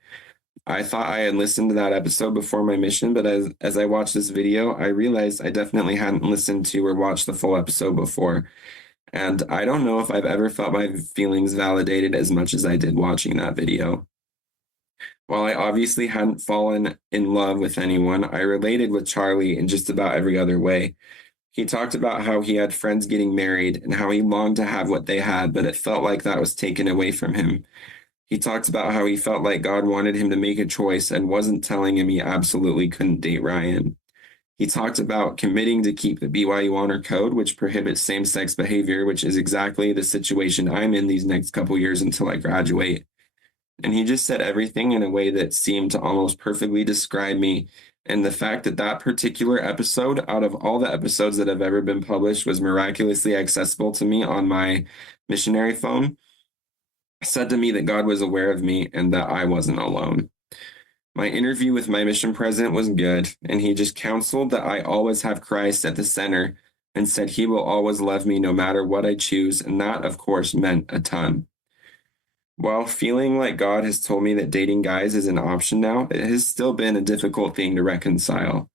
I thought I had listened to that episode before my mission, but as I watched this video, I realized I definitely hadn't listened to or watched the full episode before. And I don't know if I've ever felt my feelings validated as much as I did watching that video. While I obviously hadn't fallen in love with anyone, I related with Charlie in just about every other way. He talked about how he had friends getting married and how he longed to have what they had, but it felt like that was taken away from him. He talked about how he felt like God wanted him to make a choice and wasn't telling him he absolutely couldn't date Ryan. He talked about committing to keep the BYU Honor Code, which prohibits same-sex behavior, which is exactly the situation I'm in these next couple years until I graduate. And he just said everything in a way that seemed to almost perfectly describe me. And the fact that that particular episode, out of all the episodes that have ever been published, was miraculously accessible to me on my missionary phone, said to me that God was aware of me and that I wasn't alone. My interview with my mission president was good, and he just counseled that I always have Christ at the center and said he will always love me no matter what I choose, and that, of course, meant a ton. While feeling like God has told me that dating guys is an option now, it has still been a difficult thing to reconcile.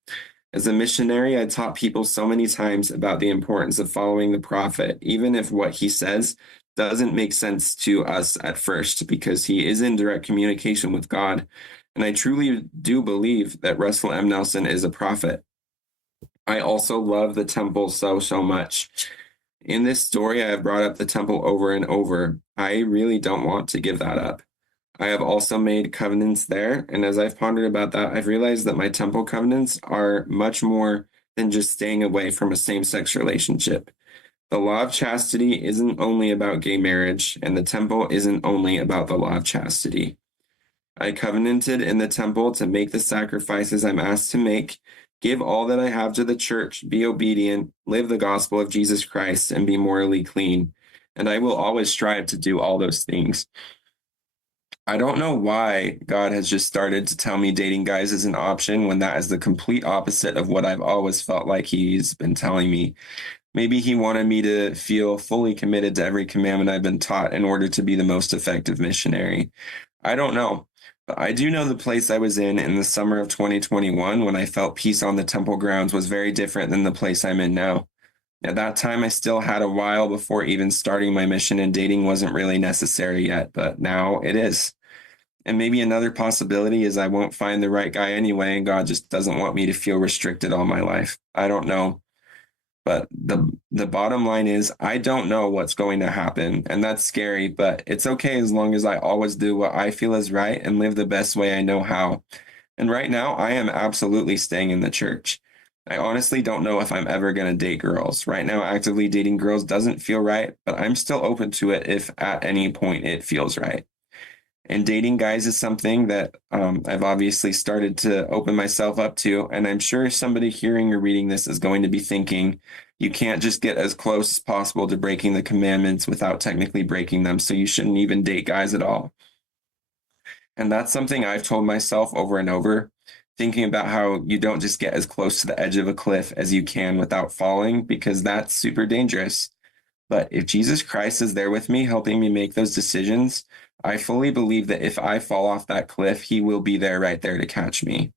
As a missionary, I taught people so many times about the importance of following the prophet, even if what he says doesn't make sense to us at first, because he is in direct communication with God. And I truly do believe that Russell M. Nelson is a prophet. I also love the temple so much. In this story, I have brought up the temple over and over. I really don't want to give that up. I have also made covenants there, and as I've pondered about that, I've realized that my temple covenants are much more than just staying away from a same-sex relationship. The law of chastity isn't only about gay marriage, and the temple isn't only about the law of chastity. I covenanted in the temple to make the sacrifices I'm asked to make, give all that I have to the church, be obedient, live the gospel of Jesus Christ, and be morally clean. And I will always strive to do all those things. I don't know why God has just started to tell me dating guys is an option when that is the complete opposite of what I've always felt like he's been telling me. Maybe he wanted me to feel fully committed to every commandment I've been taught in order to be the most effective missionary. I don't know. But I do know the place I was in the summer of 2021 when I felt peace on the temple grounds was very different than the place I'm in now. At that time, I still had a while before even starting my mission, and dating wasn't really necessary yet, but now it is. And maybe another possibility is I won't find the right guy anyway, and God just doesn't want me to feel restricted all my life. I don't know. But the bottom line is I don't know what's going to happen, and that's scary, but it's okay as long as I always do what I feel is right and live the best way I know how. And right now, I am absolutely staying in the church. I honestly don't know if I'm ever going to date girls. Right now, actively dating girls doesn't feel right, but I'm still open to it if at any point it feels right. And dating guys is something that I've obviously started to open myself up to. And I'm sure somebody hearing or reading this is going to be thinking, you can't just get as close as possible to breaking the commandments without technically breaking them. So you shouldn't even date guys at all. And that's something I've told myself over and over, thinking about how you don't just get as close to the edge of a cliff as you can without falling, because that's super dangerous. But if Jesus Christ is there with me, helping me make those decisions, I fully believe that if I fall off that cliff, he will be there right there to catch me.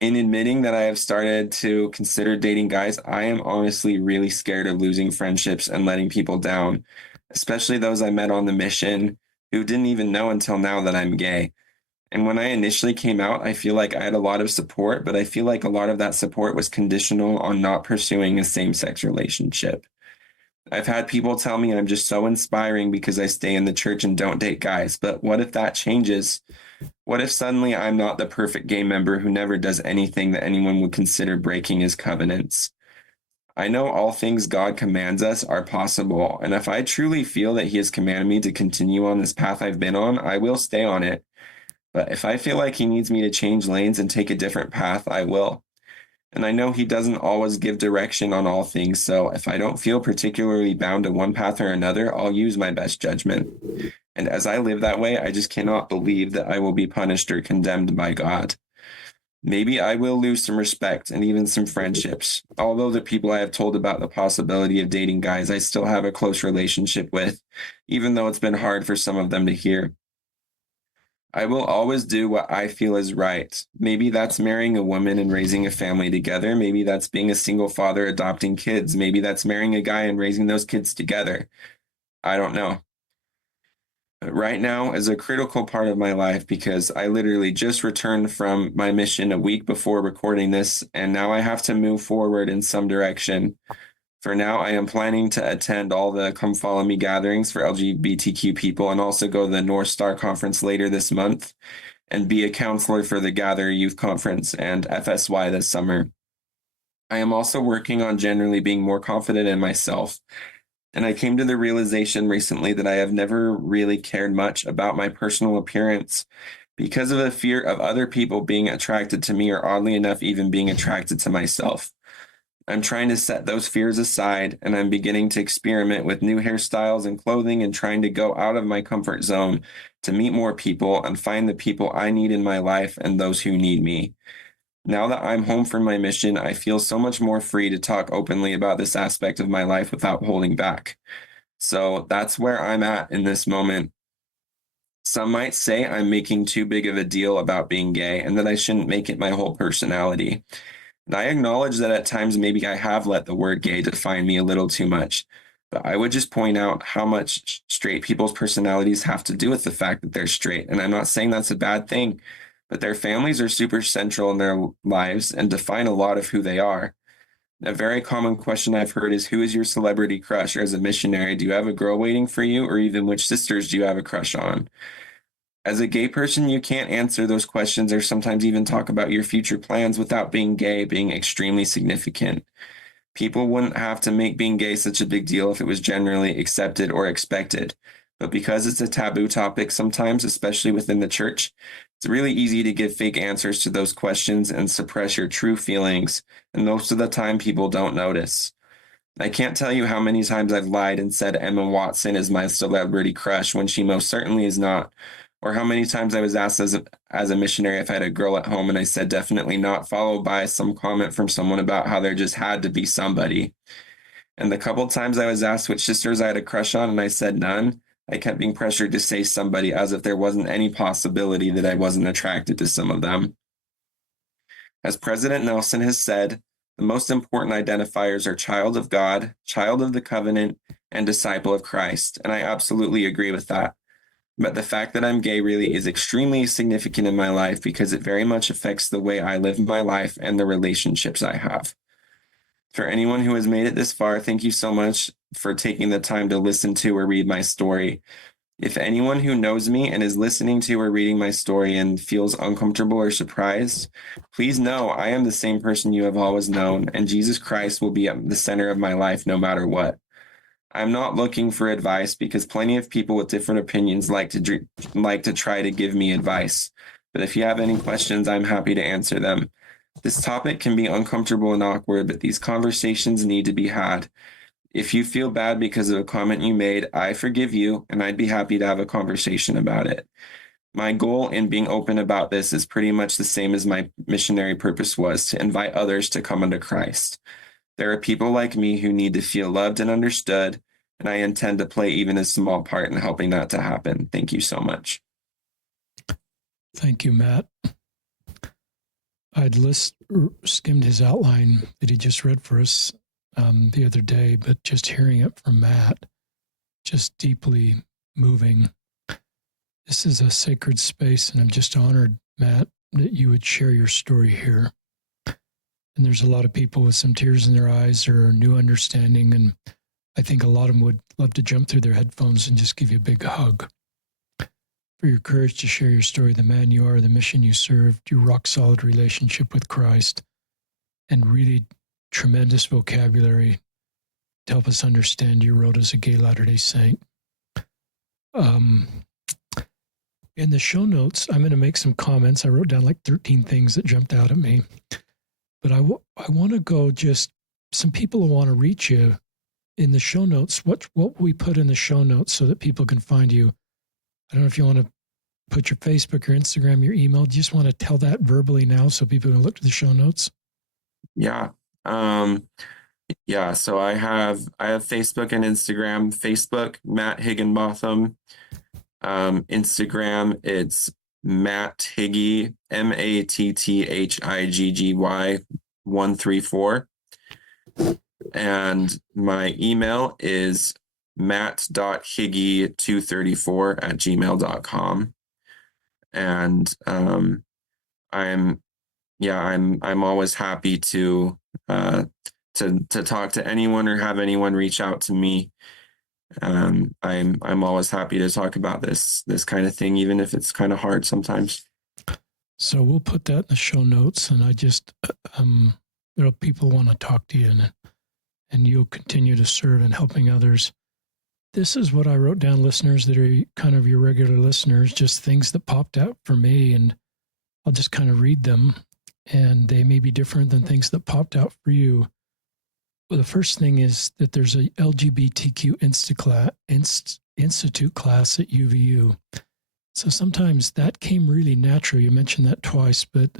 In admitting that I have started to consider dating guys, I am honestly really scared of losing friendships and letting people down, especially those I met on the mission who didn't even know until now that I'm gay. And when I initially came out, I feel like I had a lot of support, but I feel like a lot of that support was conditional on not pursuing a same-sex relationship. I've had people tell me I'm just so inspiring because I stay in the church and don't date guys. But what if that changes? What if suddenly I'm not the perfect gay member who never does anything that anyone would consider breaking his covenants? I know all things God commands us are possible, and if I truly feel that He has commanded me to continue on this path I've been on, I will stay on it. But if I feel like He needs me to change lanes and take a different path, I will. And I know He doesn't always give direction on all things, so if I don't feel particularly bound to one path or another, I'll use my best judgment. And as I live that way, I just cannot believe that I will be punished or condemned by God. Maybe I will lose some respect and even some friendships. Although the people I have told about the possibility of dating guys, I still have a close relationship with, even though it's been hard for some of them to hear. I will always do what I feel is right. Maybe that's marrying a woman and raising a family together. Maybe that's being a single father adopting kids. Maybe that's marrying a guy and raising those kids together. I don't know. But right now is a critical part of my life because I literally just returned from my mission a week before recording this, and now I have to move forward in some direction. For now, I am planning to attend all the Come Follow Me gatherings for LGBTQ people and also go to the North Star Conference later this month and be a counselor for the Gather Youth Conference and FSY this summer. I am also working on generally being more confident in myself. And I came to the realization recently that I have never really cared much about my personal appearance because of a fear of other people being attracted to me or oddly enough, even being attracted to myself. I'm trying to set those fears aside, and I'm beginning to experiment with new hairstyles and clothing and trying to go out of my comfort zone to meet more people and find the people I need in my life and those who need me. Now that I'm home from my mission, I feel so much more free to talk openly about this aspect of my life without holding back. So that's where I'm at in this moment. Some might say I'm making too big of a deal about being gay and that I shouldn't make it my whole personality. And I acknowledge that at times maybe I have let the word gay define me a little too much. But I would just point out how much straight people's personalities have to do with the fact that they're straight. And I'm not saying that's a bad thing, but their families are super central in their lives and define a lot of who they are. A very common question I've heard is, who is your celebrity crush? Or as a missionary, do you have a girl waiting for you? Or even which sisters do you have a crush on? As a gay person, you can't answer those questions or sometimes even talk about your future plans without being gay being extremely significant. People wouldn't have to make being gay such a big deal if it was generally accepted or expected. But because it's a taboo topic sometimes, especially within the church, it's really easy to give fake answers to those questions and suppress your true feelings. And most of the time, people don't notice. I can't tell you how many times I've lied and said Emma Watson is my celebrity crush when she most certainly is not. Or how many times I was asked as a missionary if I had a girl at home and I said definitely not, followed by some comment from someone about how there just had to be somebody. And the couple times I was asked which sisters I had a crush on and I said none, I kept being pressured to say somebody as if there wasn't any possibility that I wasn't attracted to some of them. As President Nelson has said, the most important identifiers are child of God, child of the covenant, and disciple of Christ. And I absolutely agree with that. But the fact that I'm gay really is extremely significant in my life because it very much affects the way I live my life and the relationships I have. For anyone who has made it this far, thank you so much for taking the time to listen to or read my story. If anyone who knows me and is listening to or reading my story and feels uncomfortable or surprised, please know I am the same person you have always known, and Jesus Christ will be at the center of my life no matter what. I'm not looking for advice because plenty of people with different opinions like to try to give me advice. But if you have any questions, I'm happy to answer them. This topic can be uncomfortable and awkward, but these conversations need to be had. If you feel bad because of a comment you made, I forgive you, and I'd be happy to have a conversation about it. My goal in being open about this is pretty much the same as my missionary purpose was, to invite others to come unto Christ. There are people like me who need to feel loved and understood, and I intend to play even a small part in helping that to happen. Thank you so much. Thank you, Matt. I'd skimmed his outline that he just read for us the other day, but just hearing it from Matt, just deeply moving. This is a sacred space, and I'm just honored, Matt, that you would share your story here. And there's a lot of people with some tears in their eyes or new understanding, and I think a lot of them would love to jump through their headphones and just give you a big hug. For your courage to share your story, the man you are, the mission you served, your rock-solid relationship with Christ, and really tremendous vocabulary to help us understand your road as a gay Latter-day Saint. In the show notes, I'm going to make some comments. I wrote down like 13 things that jumped out at me. But I want to go just, some people will want to reach you in the show notes. What we put in the show notes so that people can find you. I don't know if you want to put your Facebook, your Instagram, your email. Do you just want to tell that verbally now so people can look to the show notes? Yeah. So I have Facebook and Instagram. Facebook, Matt Higinbotham. Instagram, it's Matt Higgy, MATTHIGGY 134. And my email is matt.higgy234@gmail.com. And I'm always happy to talk to anyone or have anyone reach out to me. I'm always happy to talk about this kind of thing, even if it's kind of hard sometimes. So we'll put that in the show notes, and I just people want to talk to you, and you'll continue to serve in helping others. This is what I wrote down, listeners that are kind of your regular listeners, just things that popped out for me, and I'll just kind of read them, and they may be different than things that popped out for you. Well, the first thing is that there's a LGBTQ Institute class at UVU. So sometimes that came really natural. You mentioned that twice, but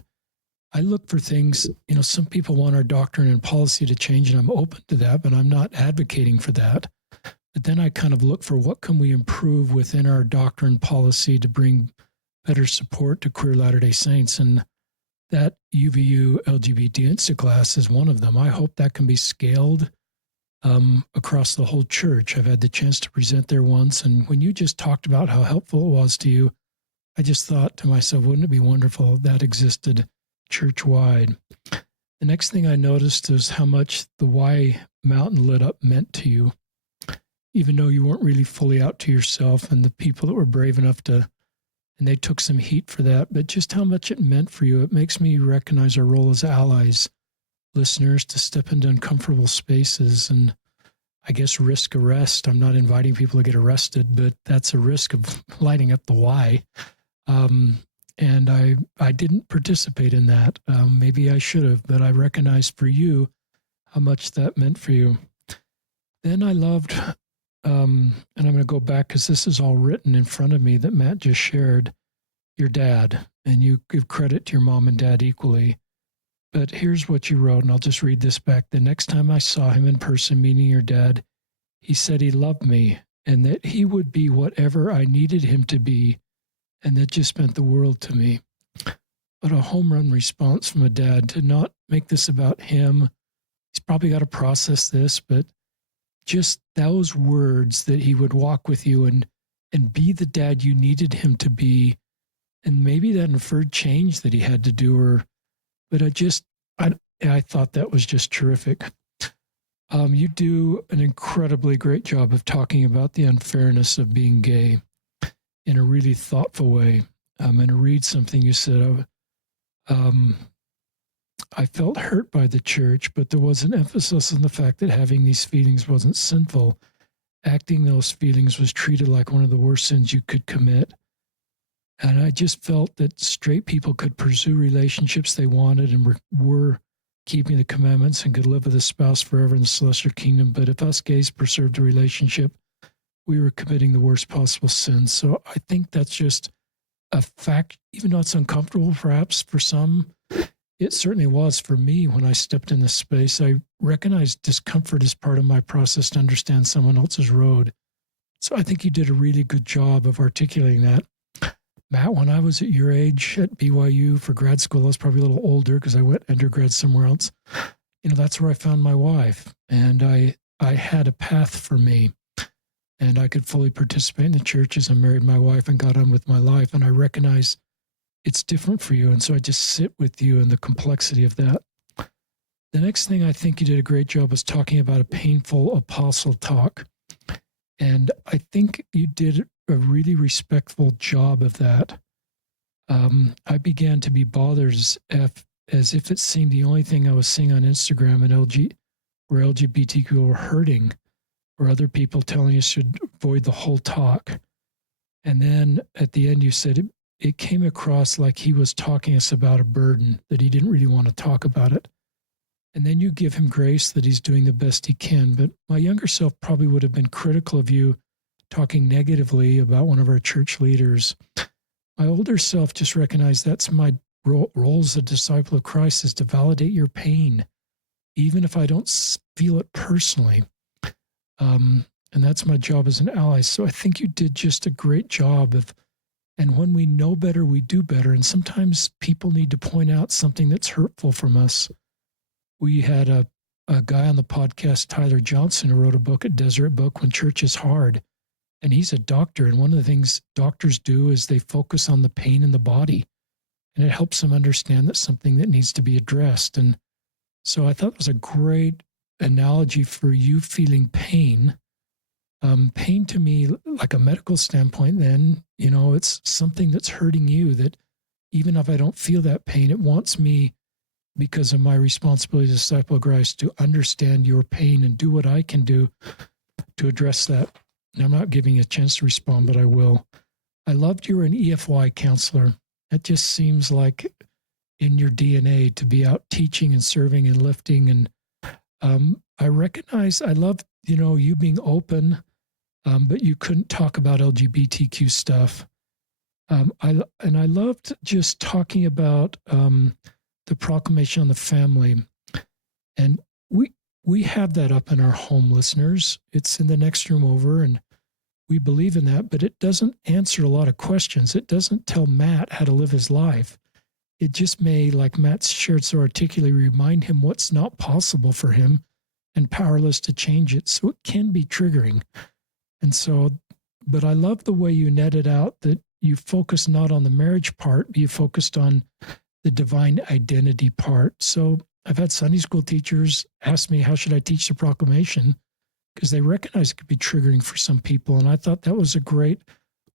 I look for things, some people want our doctrine and policy to change, and I'm open to that, but I'm not advocating for that. But then I kind of look for what can we improve within our doctrine policy to bring better support to queer Latter-day Saints. And that UVU LGBT Insta class is one of them. I hope that can be scaled across the whole church. I've had the chance to present there once. And when you just talked about how helpful it was to you, I just thought to myself, wouldn't it be wonderful if that existed church-wide? The next thing I noticed is how much the Y Mountain Lit Up meant to you, even though you weren't really fully out to yourself, and the people that were brave enough to, and they took some heat for that, but just how much it meant for you. It makes me recognize our role as allies, listeners, to step into uncomfortable spaces and I guess risk arrest. I'm not inviting people to get arrested, but that's a risk of lighting up the Y. And I didn't participate in that. Maybe I should have, but I recognized for you how much that meant for you. Then I loved, and I'm going to go back because this is all written in front of me that Matt just shared, your dad, and you give credit to your mom and dad equally. But here's what you wrote, and I'll just read this back. The next time I saw him in person, meeting your dad, he said he loved me and that he would be whatever I needed him to be, and that just meant the world to me. What a home run response from a dad to not make this about him. He's probably got to process this, but just those words that he would walk with you and be the dad you needed him to be, and maybe that inferred change that he had to do, but I thought that was just terrific. You do an incredibly great job of talking about the unfairness of being gay in a really thoughtful way. I'm going to read something you said. I felt hurt by the church, but there was an emphasis on the fact that having these feelings wasn't sinful. Acting those feelings was treated like one of the worst sins you could commit. And I just felt that straight people could pursue relationships they wanted and were keeping the commandments and could live with a spouse forever in the celestial kingdom. But if us gays preserved a relationship, we were committing the worst possible sin. So I think that's just a fact, even though it's uncomfortable perhaps for some. It certainly was for me when I stepped in this space. I recognized discomfort as part of my process to understand someone else's road. So I think you did a really good job of articulating that. Matt, when I was at your age at BYU for grad school, I was probably a little older because I went undergrad somewhere else. That's where I found my wife. And I had a path for me. And I could fully participate in the church as I married my wife and got on with my life. And I recognize it's different for you. And so I just sit with you in the complexity of that. The next thing I think you did a great job was talking about a painful apostle talk. And I think you did a really respectful job of that. I began to be bothered as if it seemed the only thing I was seeing on Instagram and where LGBTQ were hurting, or other people telling us to avoid the whole talk. And then at the end, you said it came across like he was talking us about a burden, that he didn't really want to talk about it. And then you give him grace that he's doing the best he can. But my younger self probably would have been critical of you talking negatively about one of our church leaders. My older self just recognized that's my role as a disciple of Christ, is to validate your pain, even if I don't feel it personally. And that's my job as an ally. So I think you did just a great job of, and when we know better, we do better. And sometimes people need to point out something that's hurtful from us. We had a guy on the podcast, Tyler Johnson, who wrote a book, a Deseret Book, When Church is Hard. And he's a doctor. And one of the things doctors do is they focus on the pain in the body. And it helps them understand that's something that needs to be addressed. And so I thought it was a great analogy for you feeling pain. Pain to me, like a medical standpoint, then, it's something that's hurting you, that even if I don't feel that pain, it wants me, because of my responsibility as a disciple of Christ, to understand your pain and do what I can do to address that. And I'm not giving you a chance to respond, but I will. I loved you were an EFY counselor. It just seems like in your DNA to be out teaching and serving and lifting. And I loved, you being open, but you couldn't talk about LGBTQ stuff. I loved just talking about the proclamation on the family. And we have that up in our home, listeners. It's in the next room over, and we believe in that, but it doesn't answer a lot of questions. It doesn't tell Matt how to live his life. It just may, like Matt shared so articulately, remind him what's not possible for him and powerless to change it. So it can be triggering. And so, but I love the way you netted out that you focused not on the marriage part, but you focused on the divine identity part. So I've had Sunday school teachers ask me, how should I teach the proclamation? Because they recognize it could be triggering for some people. And I thought that was a great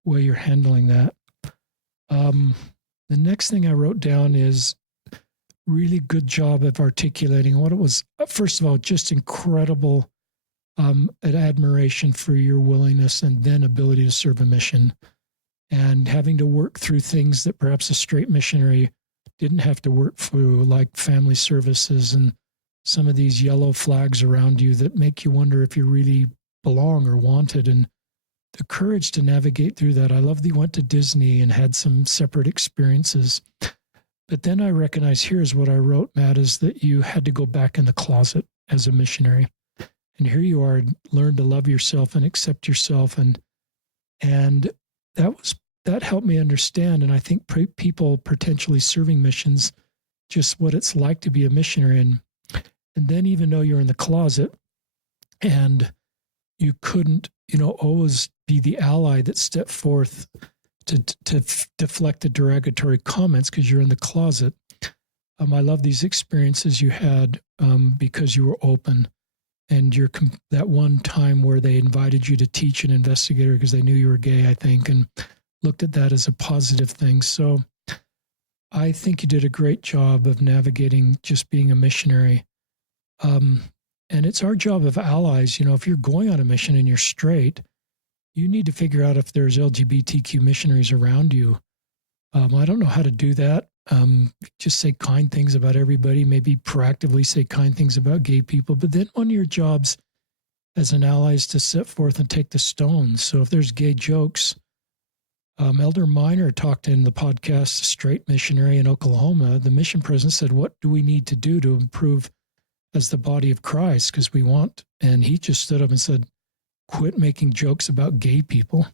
way you're handling that. The next thing I wrote down is really good job of articulating what it was. First of all, just incredible admiration for your willingness and then ability to serve a mission, and having to work through things that perhaps a straight missionary didn't have to work through, like family services and some of these yellow flags around you that make you wonder if you really belong or wanted, and the courage to navigate through that. I love that you went to Disney and had some separate experiences. But then I recognize here's what I wrote, Matt, is that you had to go back in the closet as a missionary. And here you are, learn to love yourself and accept yourself. And that helped me understand. And I think people potentially serving missions, just what it's like to be a missionary. And then even though you're in the closet and you couldn't, always be the ally that stepped forth to deflect the derogatory comments because you're in the closet. I love these experiences you had because you were open. And that one time where they invited you to teach an investigator because they knew you were gay, I think, and looked at that as a positive thing. So I think you did a great job of navigating just being a missionary. And it's our job of allies. If you're going on a mission and you're straight, you need to figure out if there's LGBTQ missionaries around you. I don't know how to do that. Just say kind things about everybody, maybe proactively say kind things about gay people. But then one of your jobs as an ally is to set forth and take the stones. So if there's gay jokes, Elder Minor talked in the podcast, Straight Missionary in Oklahoma. The mission president said, what do we need to do to improve as the body of Christ? Because we want, and he just stood up and said, quit making jokes about gay people.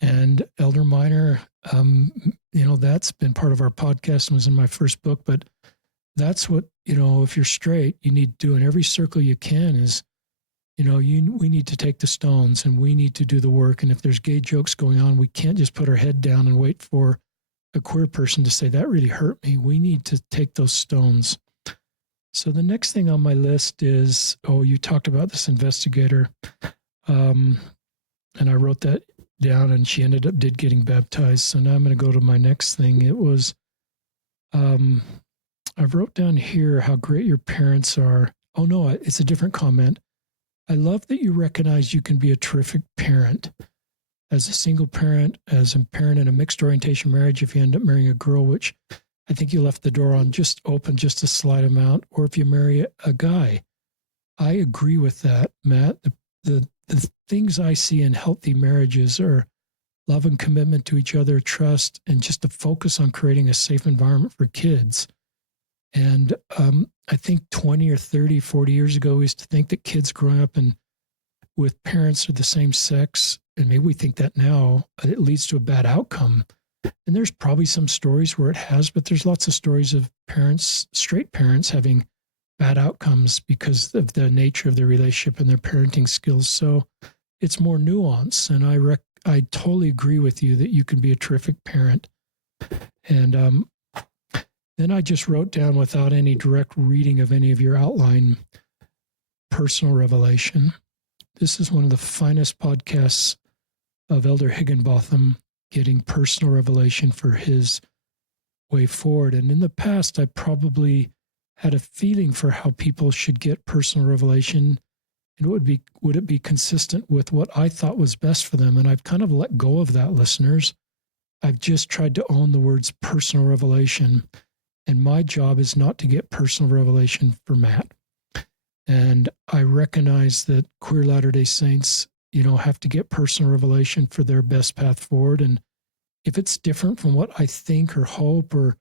And Elder Minor, that's been part of our podcast and was in my first book, but that's what, if you're straight, you need to do in every circle you can is, we need to take the stones and we need to do the work. And if there's gay jokes going on, we can't just put our head down and wait for a queer person to say, that really hurt me. We need to take those stones. So the next thing on my list is, you talked about this investigator. And I wrote that down and she did getting baptized. So now I'm going to go to my next thing. It was, I wrote down here how great your parents are. Oh no, it's a different comment. I love that you recognize you can be a terrific parent. As a single parent, as a parent in a mixed orientation marriage, if you end up marrying a girl, which I think you left the door on just open just a slight amount, or if you marry a guy. I agree with that, Matt. The things I see in healthy marriages are love and commitment to each other, trust, and just a focus on creating a safe environment for kids. And I think 20 or 30, 40 years ago, we used to think that kids growing up with parents of the same sex, and maybe we think that now, it leads to a bad outcome. And there's probably some stories where it has, but there's lots of stories of straight parents having bad outcomes because of the nature of their relationship and their parenting skills. So it's more nuanced. And I totally agree with you that you can be a terrific parent. And then I just wrote down, without any direct reading of any of your outline, personal revelation. This is one of the finest podcasts of Elder Higinbotham, getting personal revelation for his way forward. And in the past, I probably had a feeling for how people should get personal revelation, and would it be consistent with what I thought was best for them? And I've kind of let go of that, listeners. I've just tried to own the words personal revelation, and my job is not to get personal revelation for Matt. And I recognize that queer Latter-day Saints, have to get personal revelation for their best path forward. And if it's different from what I think or hope or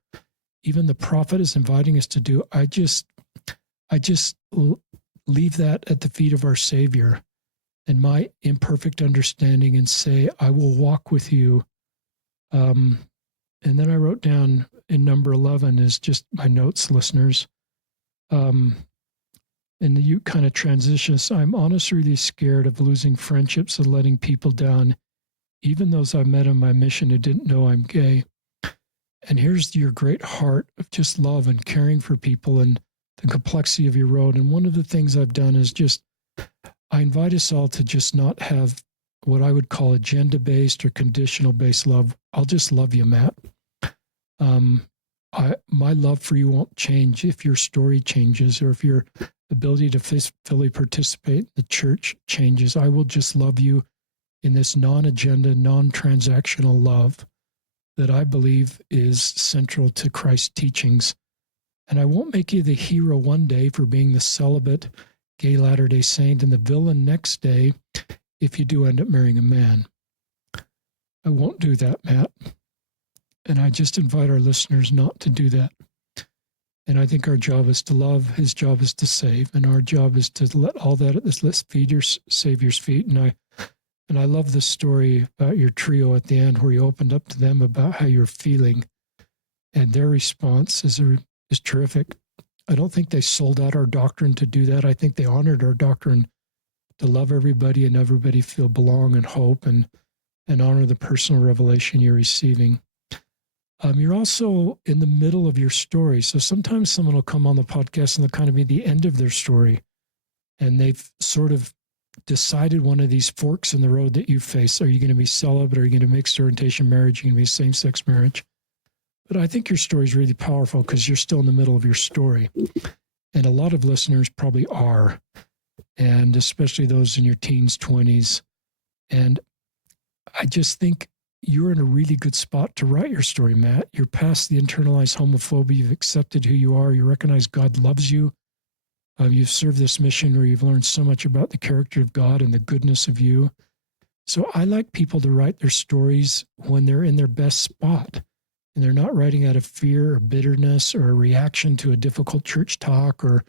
even the prophet is inviting us to do, I just leave that at the feet of our Savior and my imperfect understanding and say, I will walk with you. And then I wrote down in number 11 is just my notes, listeners. And you kind of transition. So I'm honestly really scared of losing friendships and letting people down, even those I've met on my mission who didn't know I'm gay. And here's your great heart of just love and caring for people and the complexity of your road. And one of the things I've done is I invite us all to just not have what I would call agenda-based or conditional-based love. I'll just love you, Matt. My love for you won't change if your story changes or if your ability to fully participate in the church changes. I will just love you in this non-agenda, non-transactional love that I believe is central to Christ's teachings. And I won't make you the hero one day for being the celibate gay Latter-day Saint and the villain next day if you do end up marrying a man. I won't do that, Matt. And I just invite our listeners not to do that. And I think our job is to love. His job is to save. And our job is to let all that, let's feed your Savior's feet. And I love the story about your trio at the end where you opened up to them about how you're feeling. And their response is terrific. I don't think they sold out our doctrine to do that. I think they honored our doctrine to love everybody and everybody feel belong and hope and honor the personal revelation you're receiving. You're also in the middle of your story. So sometimes someone will come on the podcast and they'll kind of be the end of their story. And they've sort of decided one of these forks in the road that you face. Are you going to be celibate? Are you going to mixed orientation marriage? Are you going to be same-sex marriage? But I think your story is really powerful because you're still in the middle of your story. And a lot of listeners probably are, and especially those in your teens, 20s. And I just think you're in a really good spot to write your story, Matt. You're past the internalized homophobia. You've accepted who you are. You recognize God loves you. You've served this mission where you've learned so much about the character of God and the goodness of you. So I like people to write their stories when they're in their best spot and they're not writing out of fear or bitterness or a reaction to a difficult church talk or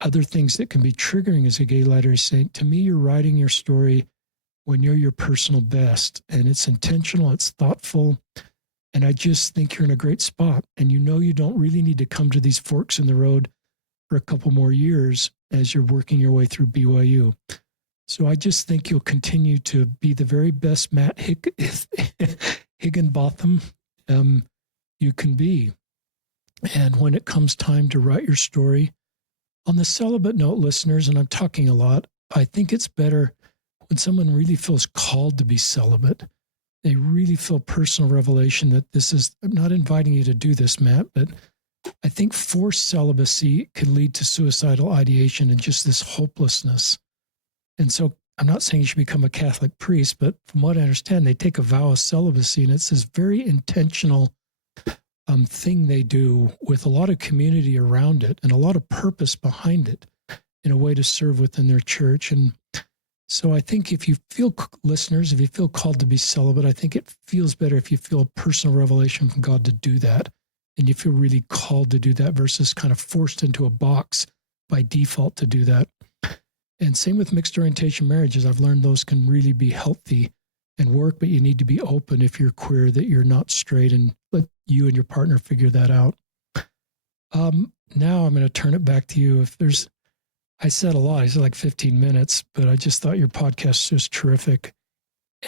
other things that can be triggering as a gay latter-day Saint. To me, you're writing your story when you're your personal best, and it's intentional, it's thoughtful, and I just think you're in a great spot. And you know you don't really need to come to these forks in the road for a couple more years as you're working your way through BYU. So I just think you'll continue to be the very best Matt Higinbotham you can be. And when it comes time to write your story, on the celibate note, listeners, and I'm talking a lot, I think it's better when someone really feels called to be celibate. They really feel personal revelation that this is, I'm not inviting you to do this, Matt, but I think forced celibacy can lead to suicidal ideation and just this hopelessness. And so I'm not saying you should become a Catholic priest, but from what I understand, they take a vow of celibacy, and it's this very intentional thing they do with a lot of community around it and a lot of purpose behind it in a way to serve within their church. And so I think if you feel, listeners, if you feel called to be celibate, I think it feels better if you feel a personal revelation from God to do that. And you feel really called to do that versus kind of forced into a box by default to do that. And same with mixed orientation marriages. I've learned those can really be healthy and work, but you need to be open if you're queer that you're not straight and let you and your partner figure that out. Now I'm going to turn it back to you. I said a lot. I said like 15 minutes, but I just thought your podcast was terrific.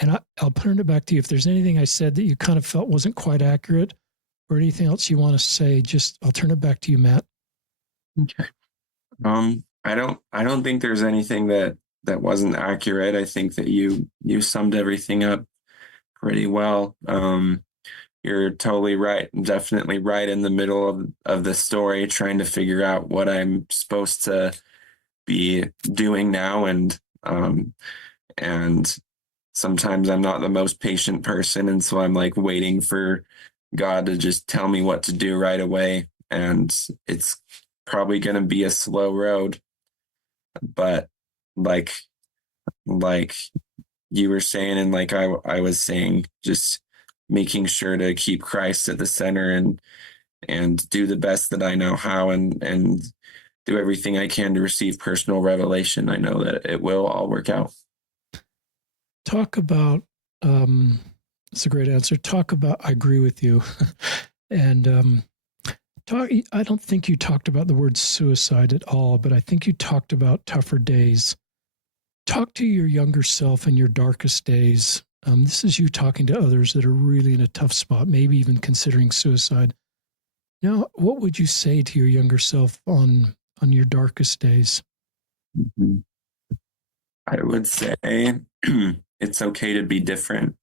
And I'll turn it back to you. If there's anything I said that you kind of felt wasn't quite accurate or anything else you want to say, I'll turn it back to you, Matt. Okay. I don't think there's anything that wasn't accurate. I think that you summed everything up pretty well. You're totally right. I'm definitely right in the middle of the story, trying to figure out what I'm supposed to be doing now. And sometimes I'm not the most patient person. And so I'm like waiting for God to just tell me what to do right away. And it's probably going to be a slow road, but like you were saying, and like I was saying, just making sure to keep Christ at the center and do the best that I know how and do everything I can to receive personal revelation. I know that it will all work out. Talk about, it's a great answer. Talk about, I agree with you. And I don't think you talked about the word suicide at all, but I think you talked about tougher days. Talk to your younger self in your darkest days. This is you talking to others that are really in a tough spot, maybe even considering suicide. Now, what would you say to your younger self on your darkest days? Mm-hmm. I would say it's okay to be different,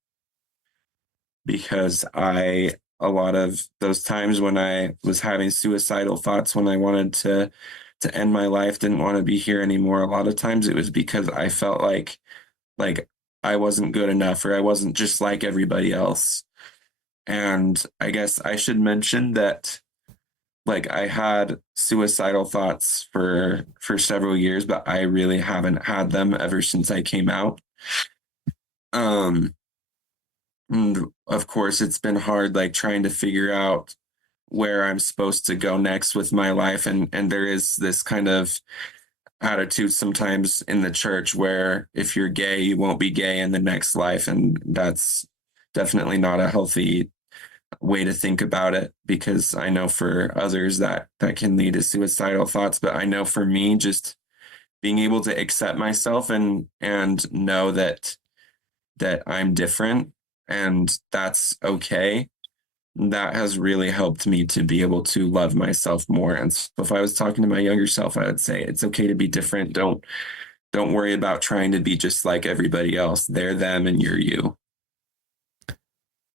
because a lot of those times when I was having suicidal thoughts, when I wanted to end my life, didn't want to be here anymore, a lot of times it was because I felt like I wasn't good enough, or I wasn't just like everybody else. And I guess I should mention that like I had suicidal thoughts for several years, but I really haven't had them ever since I came out. And of course, it's been hard, like trying to figure out where I'm supposed to go next with my life. And there is this kind of attitude sometimes in the church where if you're gay, you won't be gay in the next life. And that's definitely not a healthy way to think about it, because I know for others that can lead to suicidal thoughts. But I know for me, just being able to accept myself and know that I'm different and that's okay, that has really helped me to be able to love myself more. And so if I was talking to my younger self, I would say it's okay to be different. Don't worry about trying to be just like everybody else. They're them and you're you.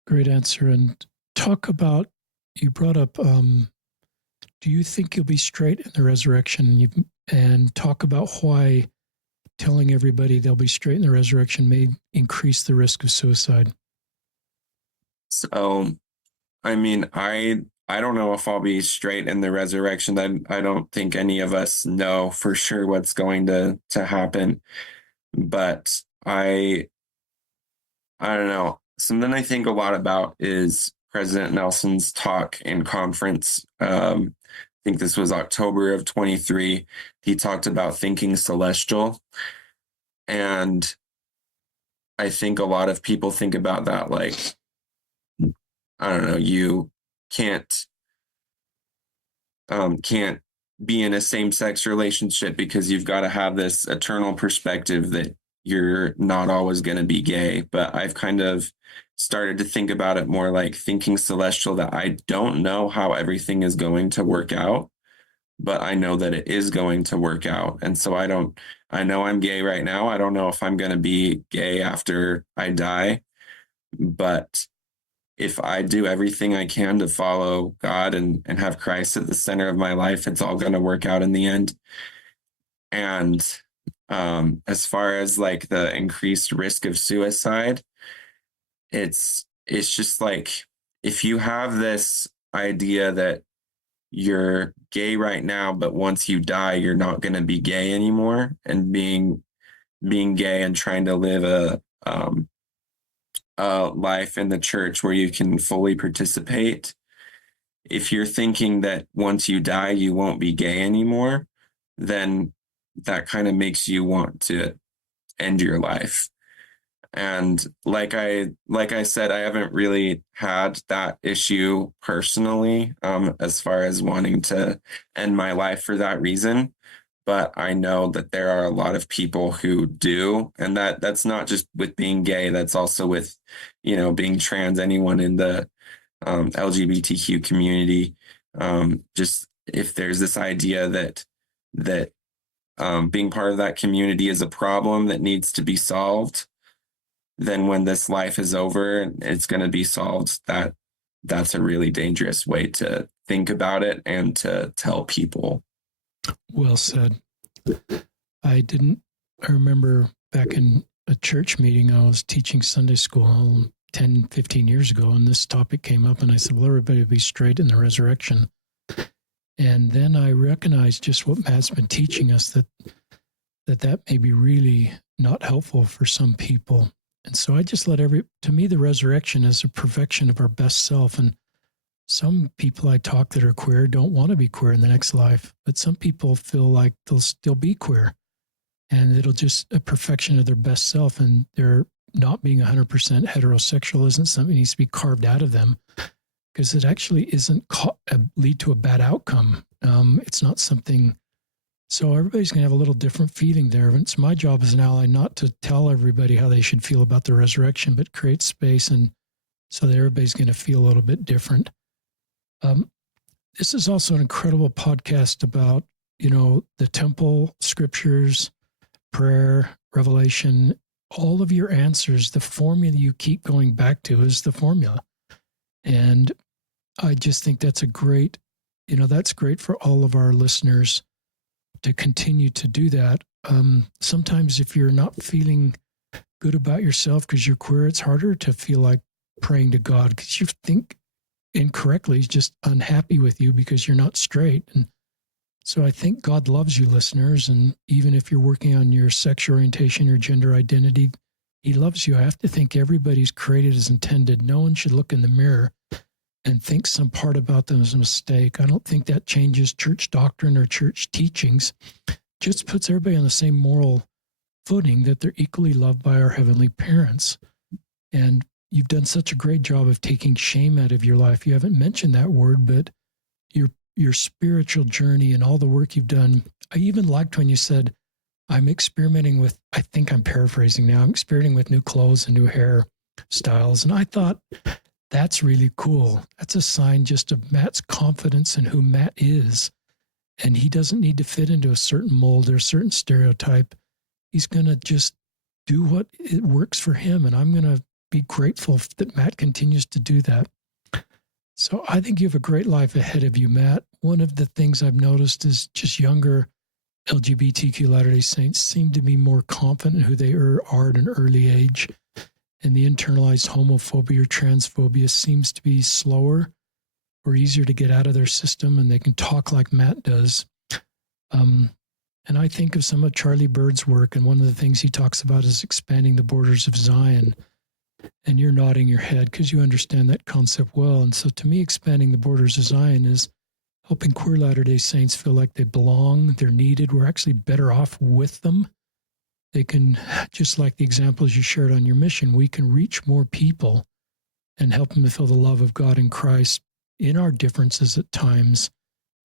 Great answer. And talk about, you brought up, do you think you'll be straight in the resurrection? And talk about why telling everybody they'll be straight in the resurrection may increase the risk of suicide. So I mean, I don't know if I'll be straight in the resurrection. I don't think any of us know for sure what's going to happen. But I don't know. Something I think a lot about is President Nelson's talk in conference. I think this was October of 23. He talked about thinking celestial. And I think a lot of people think about that like, I don't know, you can't can't be in a same-sex relationship because you've got to have this eternal perspective that you're not always going to be gay. But I've kind of started to think about it more like thinking celestial, that I don't know how everything is going to work out, but I know that it is going to work out. And so I know I'm gay right now. I don't know if I'm going to be gay after I die, but if I do everything I can to follow God and have Christ at the center of my life, it's all going to work out in the end. And as far as like the increased risk of suicide, it's just like, if you have this idea that you're gay right now, but once you die, you're not going to be gay anymore, and being gay and trying to live a life in the church where you can fully participate. If you're thinking that once you die, you won't be gay anymore, then that kind of makes you want to end your life. And like I said, I haven't really had that issue personally, as far as wanting to end my life for that reason. But I know that there are a lot of people who do, and that's not just with being gay. That's also with, being trans. Anyone in the LGBTQ community. Just if there's this idea that being part of that community is a problem that needs to be solved, then when this life is over, it's going to be solved. That's a really dangerous way to think about it and to tell people. Well said. I remember back in a church meeting, I was teaching Sunday school 10, 15 years ago, and this topic came up, and I said, well, everybody will be straight in the resurrection. And then I recognized just what Matt's been teaching us, that may be really not helpful for some people. And so I just to me, the resurrection is a perfection of our best self. And some people I talk that are queer don't want to be queer in the next life, but some people feel like they'll still be queer, and it'll just a perfection of their best self. And they're not being 100% heterosexual isn't something that needs to be carved out of them, because it actually isn't lead to a bad outcome. It's not something. So everybody's going to have a little different feeling there. And it's my job as an ally not to tell everybody how they should feel about the resurrection, but create space, and so that everybody's going to feel a little bit different. This is also an incredible podcast about, the temple, scriptures, prayer, revelation, all of your answers. The formula you keep going back to is the formula. And I just think that's that's great for all of our listeners to continue to do that. Sometimes if you're not feeling good about yourself because you're queer, it's harder to feel like praying to God, because you think incorrectly he's just unhappy with you because you're not straight. And so I think God loves you, listeners. And even if you're working on your sexual orientation, your gender identity, He loves you. I have to think everybody's created as intended. No one should look in the mirror and think some part about them is a mistake. I don't think that changes church doctrine or church teachings. Just puts everybody on the same moral footing that they're equally loved by our heavenly parents. And you've done such a great job of taking shame out of your life. You haven't mentioned that word, but your spiritual journey and all the work you've done. I even liked when you said, I'm experimenting with, I think I'm paraphrasing now, I'm experimenting with new clothes and new hair styles. And I thought, that's really cool. That's a sign just of Matt's confidence in who Matt is. And he doesn't need to fit into a certain mold or a certain stereotype. He's going to just do what it works for him. And I'm going to be grateful that Matt continues to do that. So I think you have a great life ahead of you, Matt. One of the things I've noticed is just younger LGBTQ Latter-day Saints seem to be more confident in who they are at an early age. And the internalized homophobia or transphobia seems to be slower or easier to get out of their system, and they can talk like Matt does. And I think of some of Charlie Bird's work, and one of the things he talks about is expanding the borders of Zion. And you're nodding your head because you understand that concept well. And so to me, expanding the borders of Zion is helping queer Latter-day Saints feel like they belong, they're needed, we're actually better off with them. They can, just like the examples you shared on your mission, we can reach more people and help them to feel the love of God in Christ in our differences at times,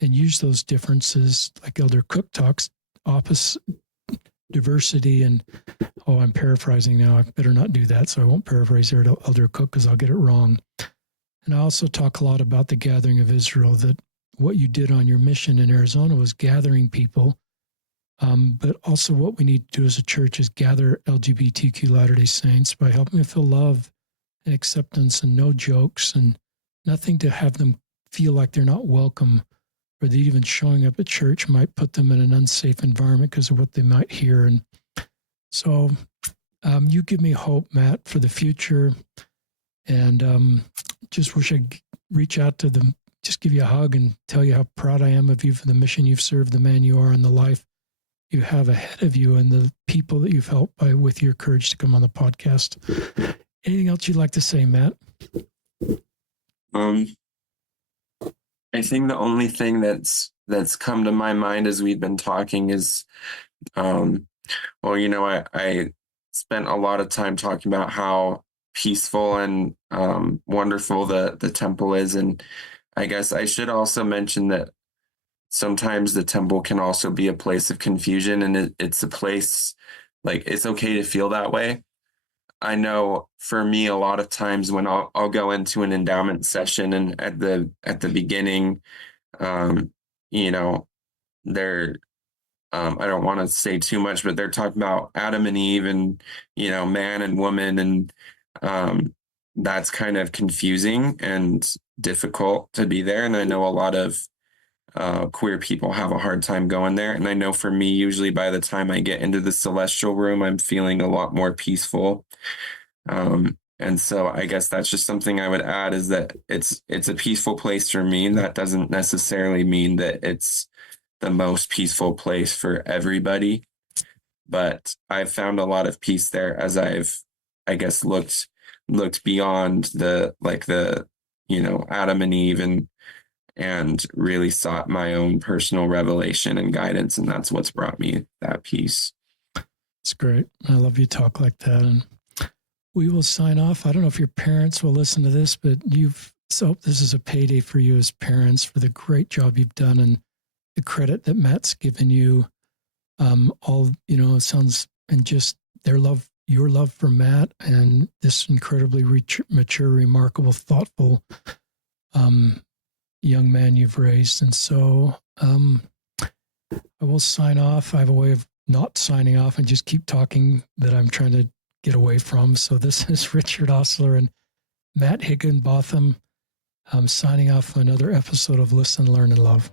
and use those differences, like Elder Cook talks, opposite diversity and, oh, I'm paraphrasing now. I better not do that, so I won't paraphrase Elder Cook because I'll get it wrong. And I also talk a lot about the gathering of Israel, that what you did on your mission in Arizona was gathering people, but also what we need to do as a church is gather LGBTQ Latter-day Saints by helping them feel love and acceptance and no jokes and nothing to have them feel like they're not welcome, or that even showing up at church might put them in an unsafe environment because of what they might hear. And so you give me hope, Matt, for the future. And just wish I'd reach out to them, just give you a hug and tell you how proud I am of you for the mission you've served, the man you are, and the life you have ahead of you, and the people that you've helped by with your courage to come on the podcast. Anything else you'd like to say, Matt? I think the only thing that's come to my mind as we've been talking is, I spent a lot of time talking about how peaceful and wonderful the temple is. And I guess I should also mention that sometimes the temple can also be a place of confusion, and it's a place, like, it's okay to feel that way. I know for me, a lot of times when I'll go into an endowment session, and at the beginning, they're I don't want to say too much, but they're talking about Adam and Eve and, man and woman. And that's kind of confusing and difficult to be there. And I know a lot of queer people have a hard time going there. And I know for me, usually by the time I get into the celestial room, I'm feeling a lot more peaceful. And so I guess that's just something I would add, is that it's a peaceful place for me. And that doesn't necessarily mean that it's the most peaceful place for everybody, but I've found a lot of peace there as I've, I guess, looked beyond the Adam and Eve and really sought my own personal revelation and guidance. And that's what's brought me that peace. It's great. I love you talk like that. And we will sign off. I don't know if your parents will listen to this, but this is a payday for you as parents for the great job you've done and the credit that Matt's given you. It sounds, and just your love for Matt and this incredibly mature, remarkable, thoughtful young man you've raised. And so I will sign off. I have a way of not signing off and just keep talking that I'm trying to get away from. So this is Richard Osler and Matt Higinbotham. I'm signing off for another episode of Listen, Learn, and Love.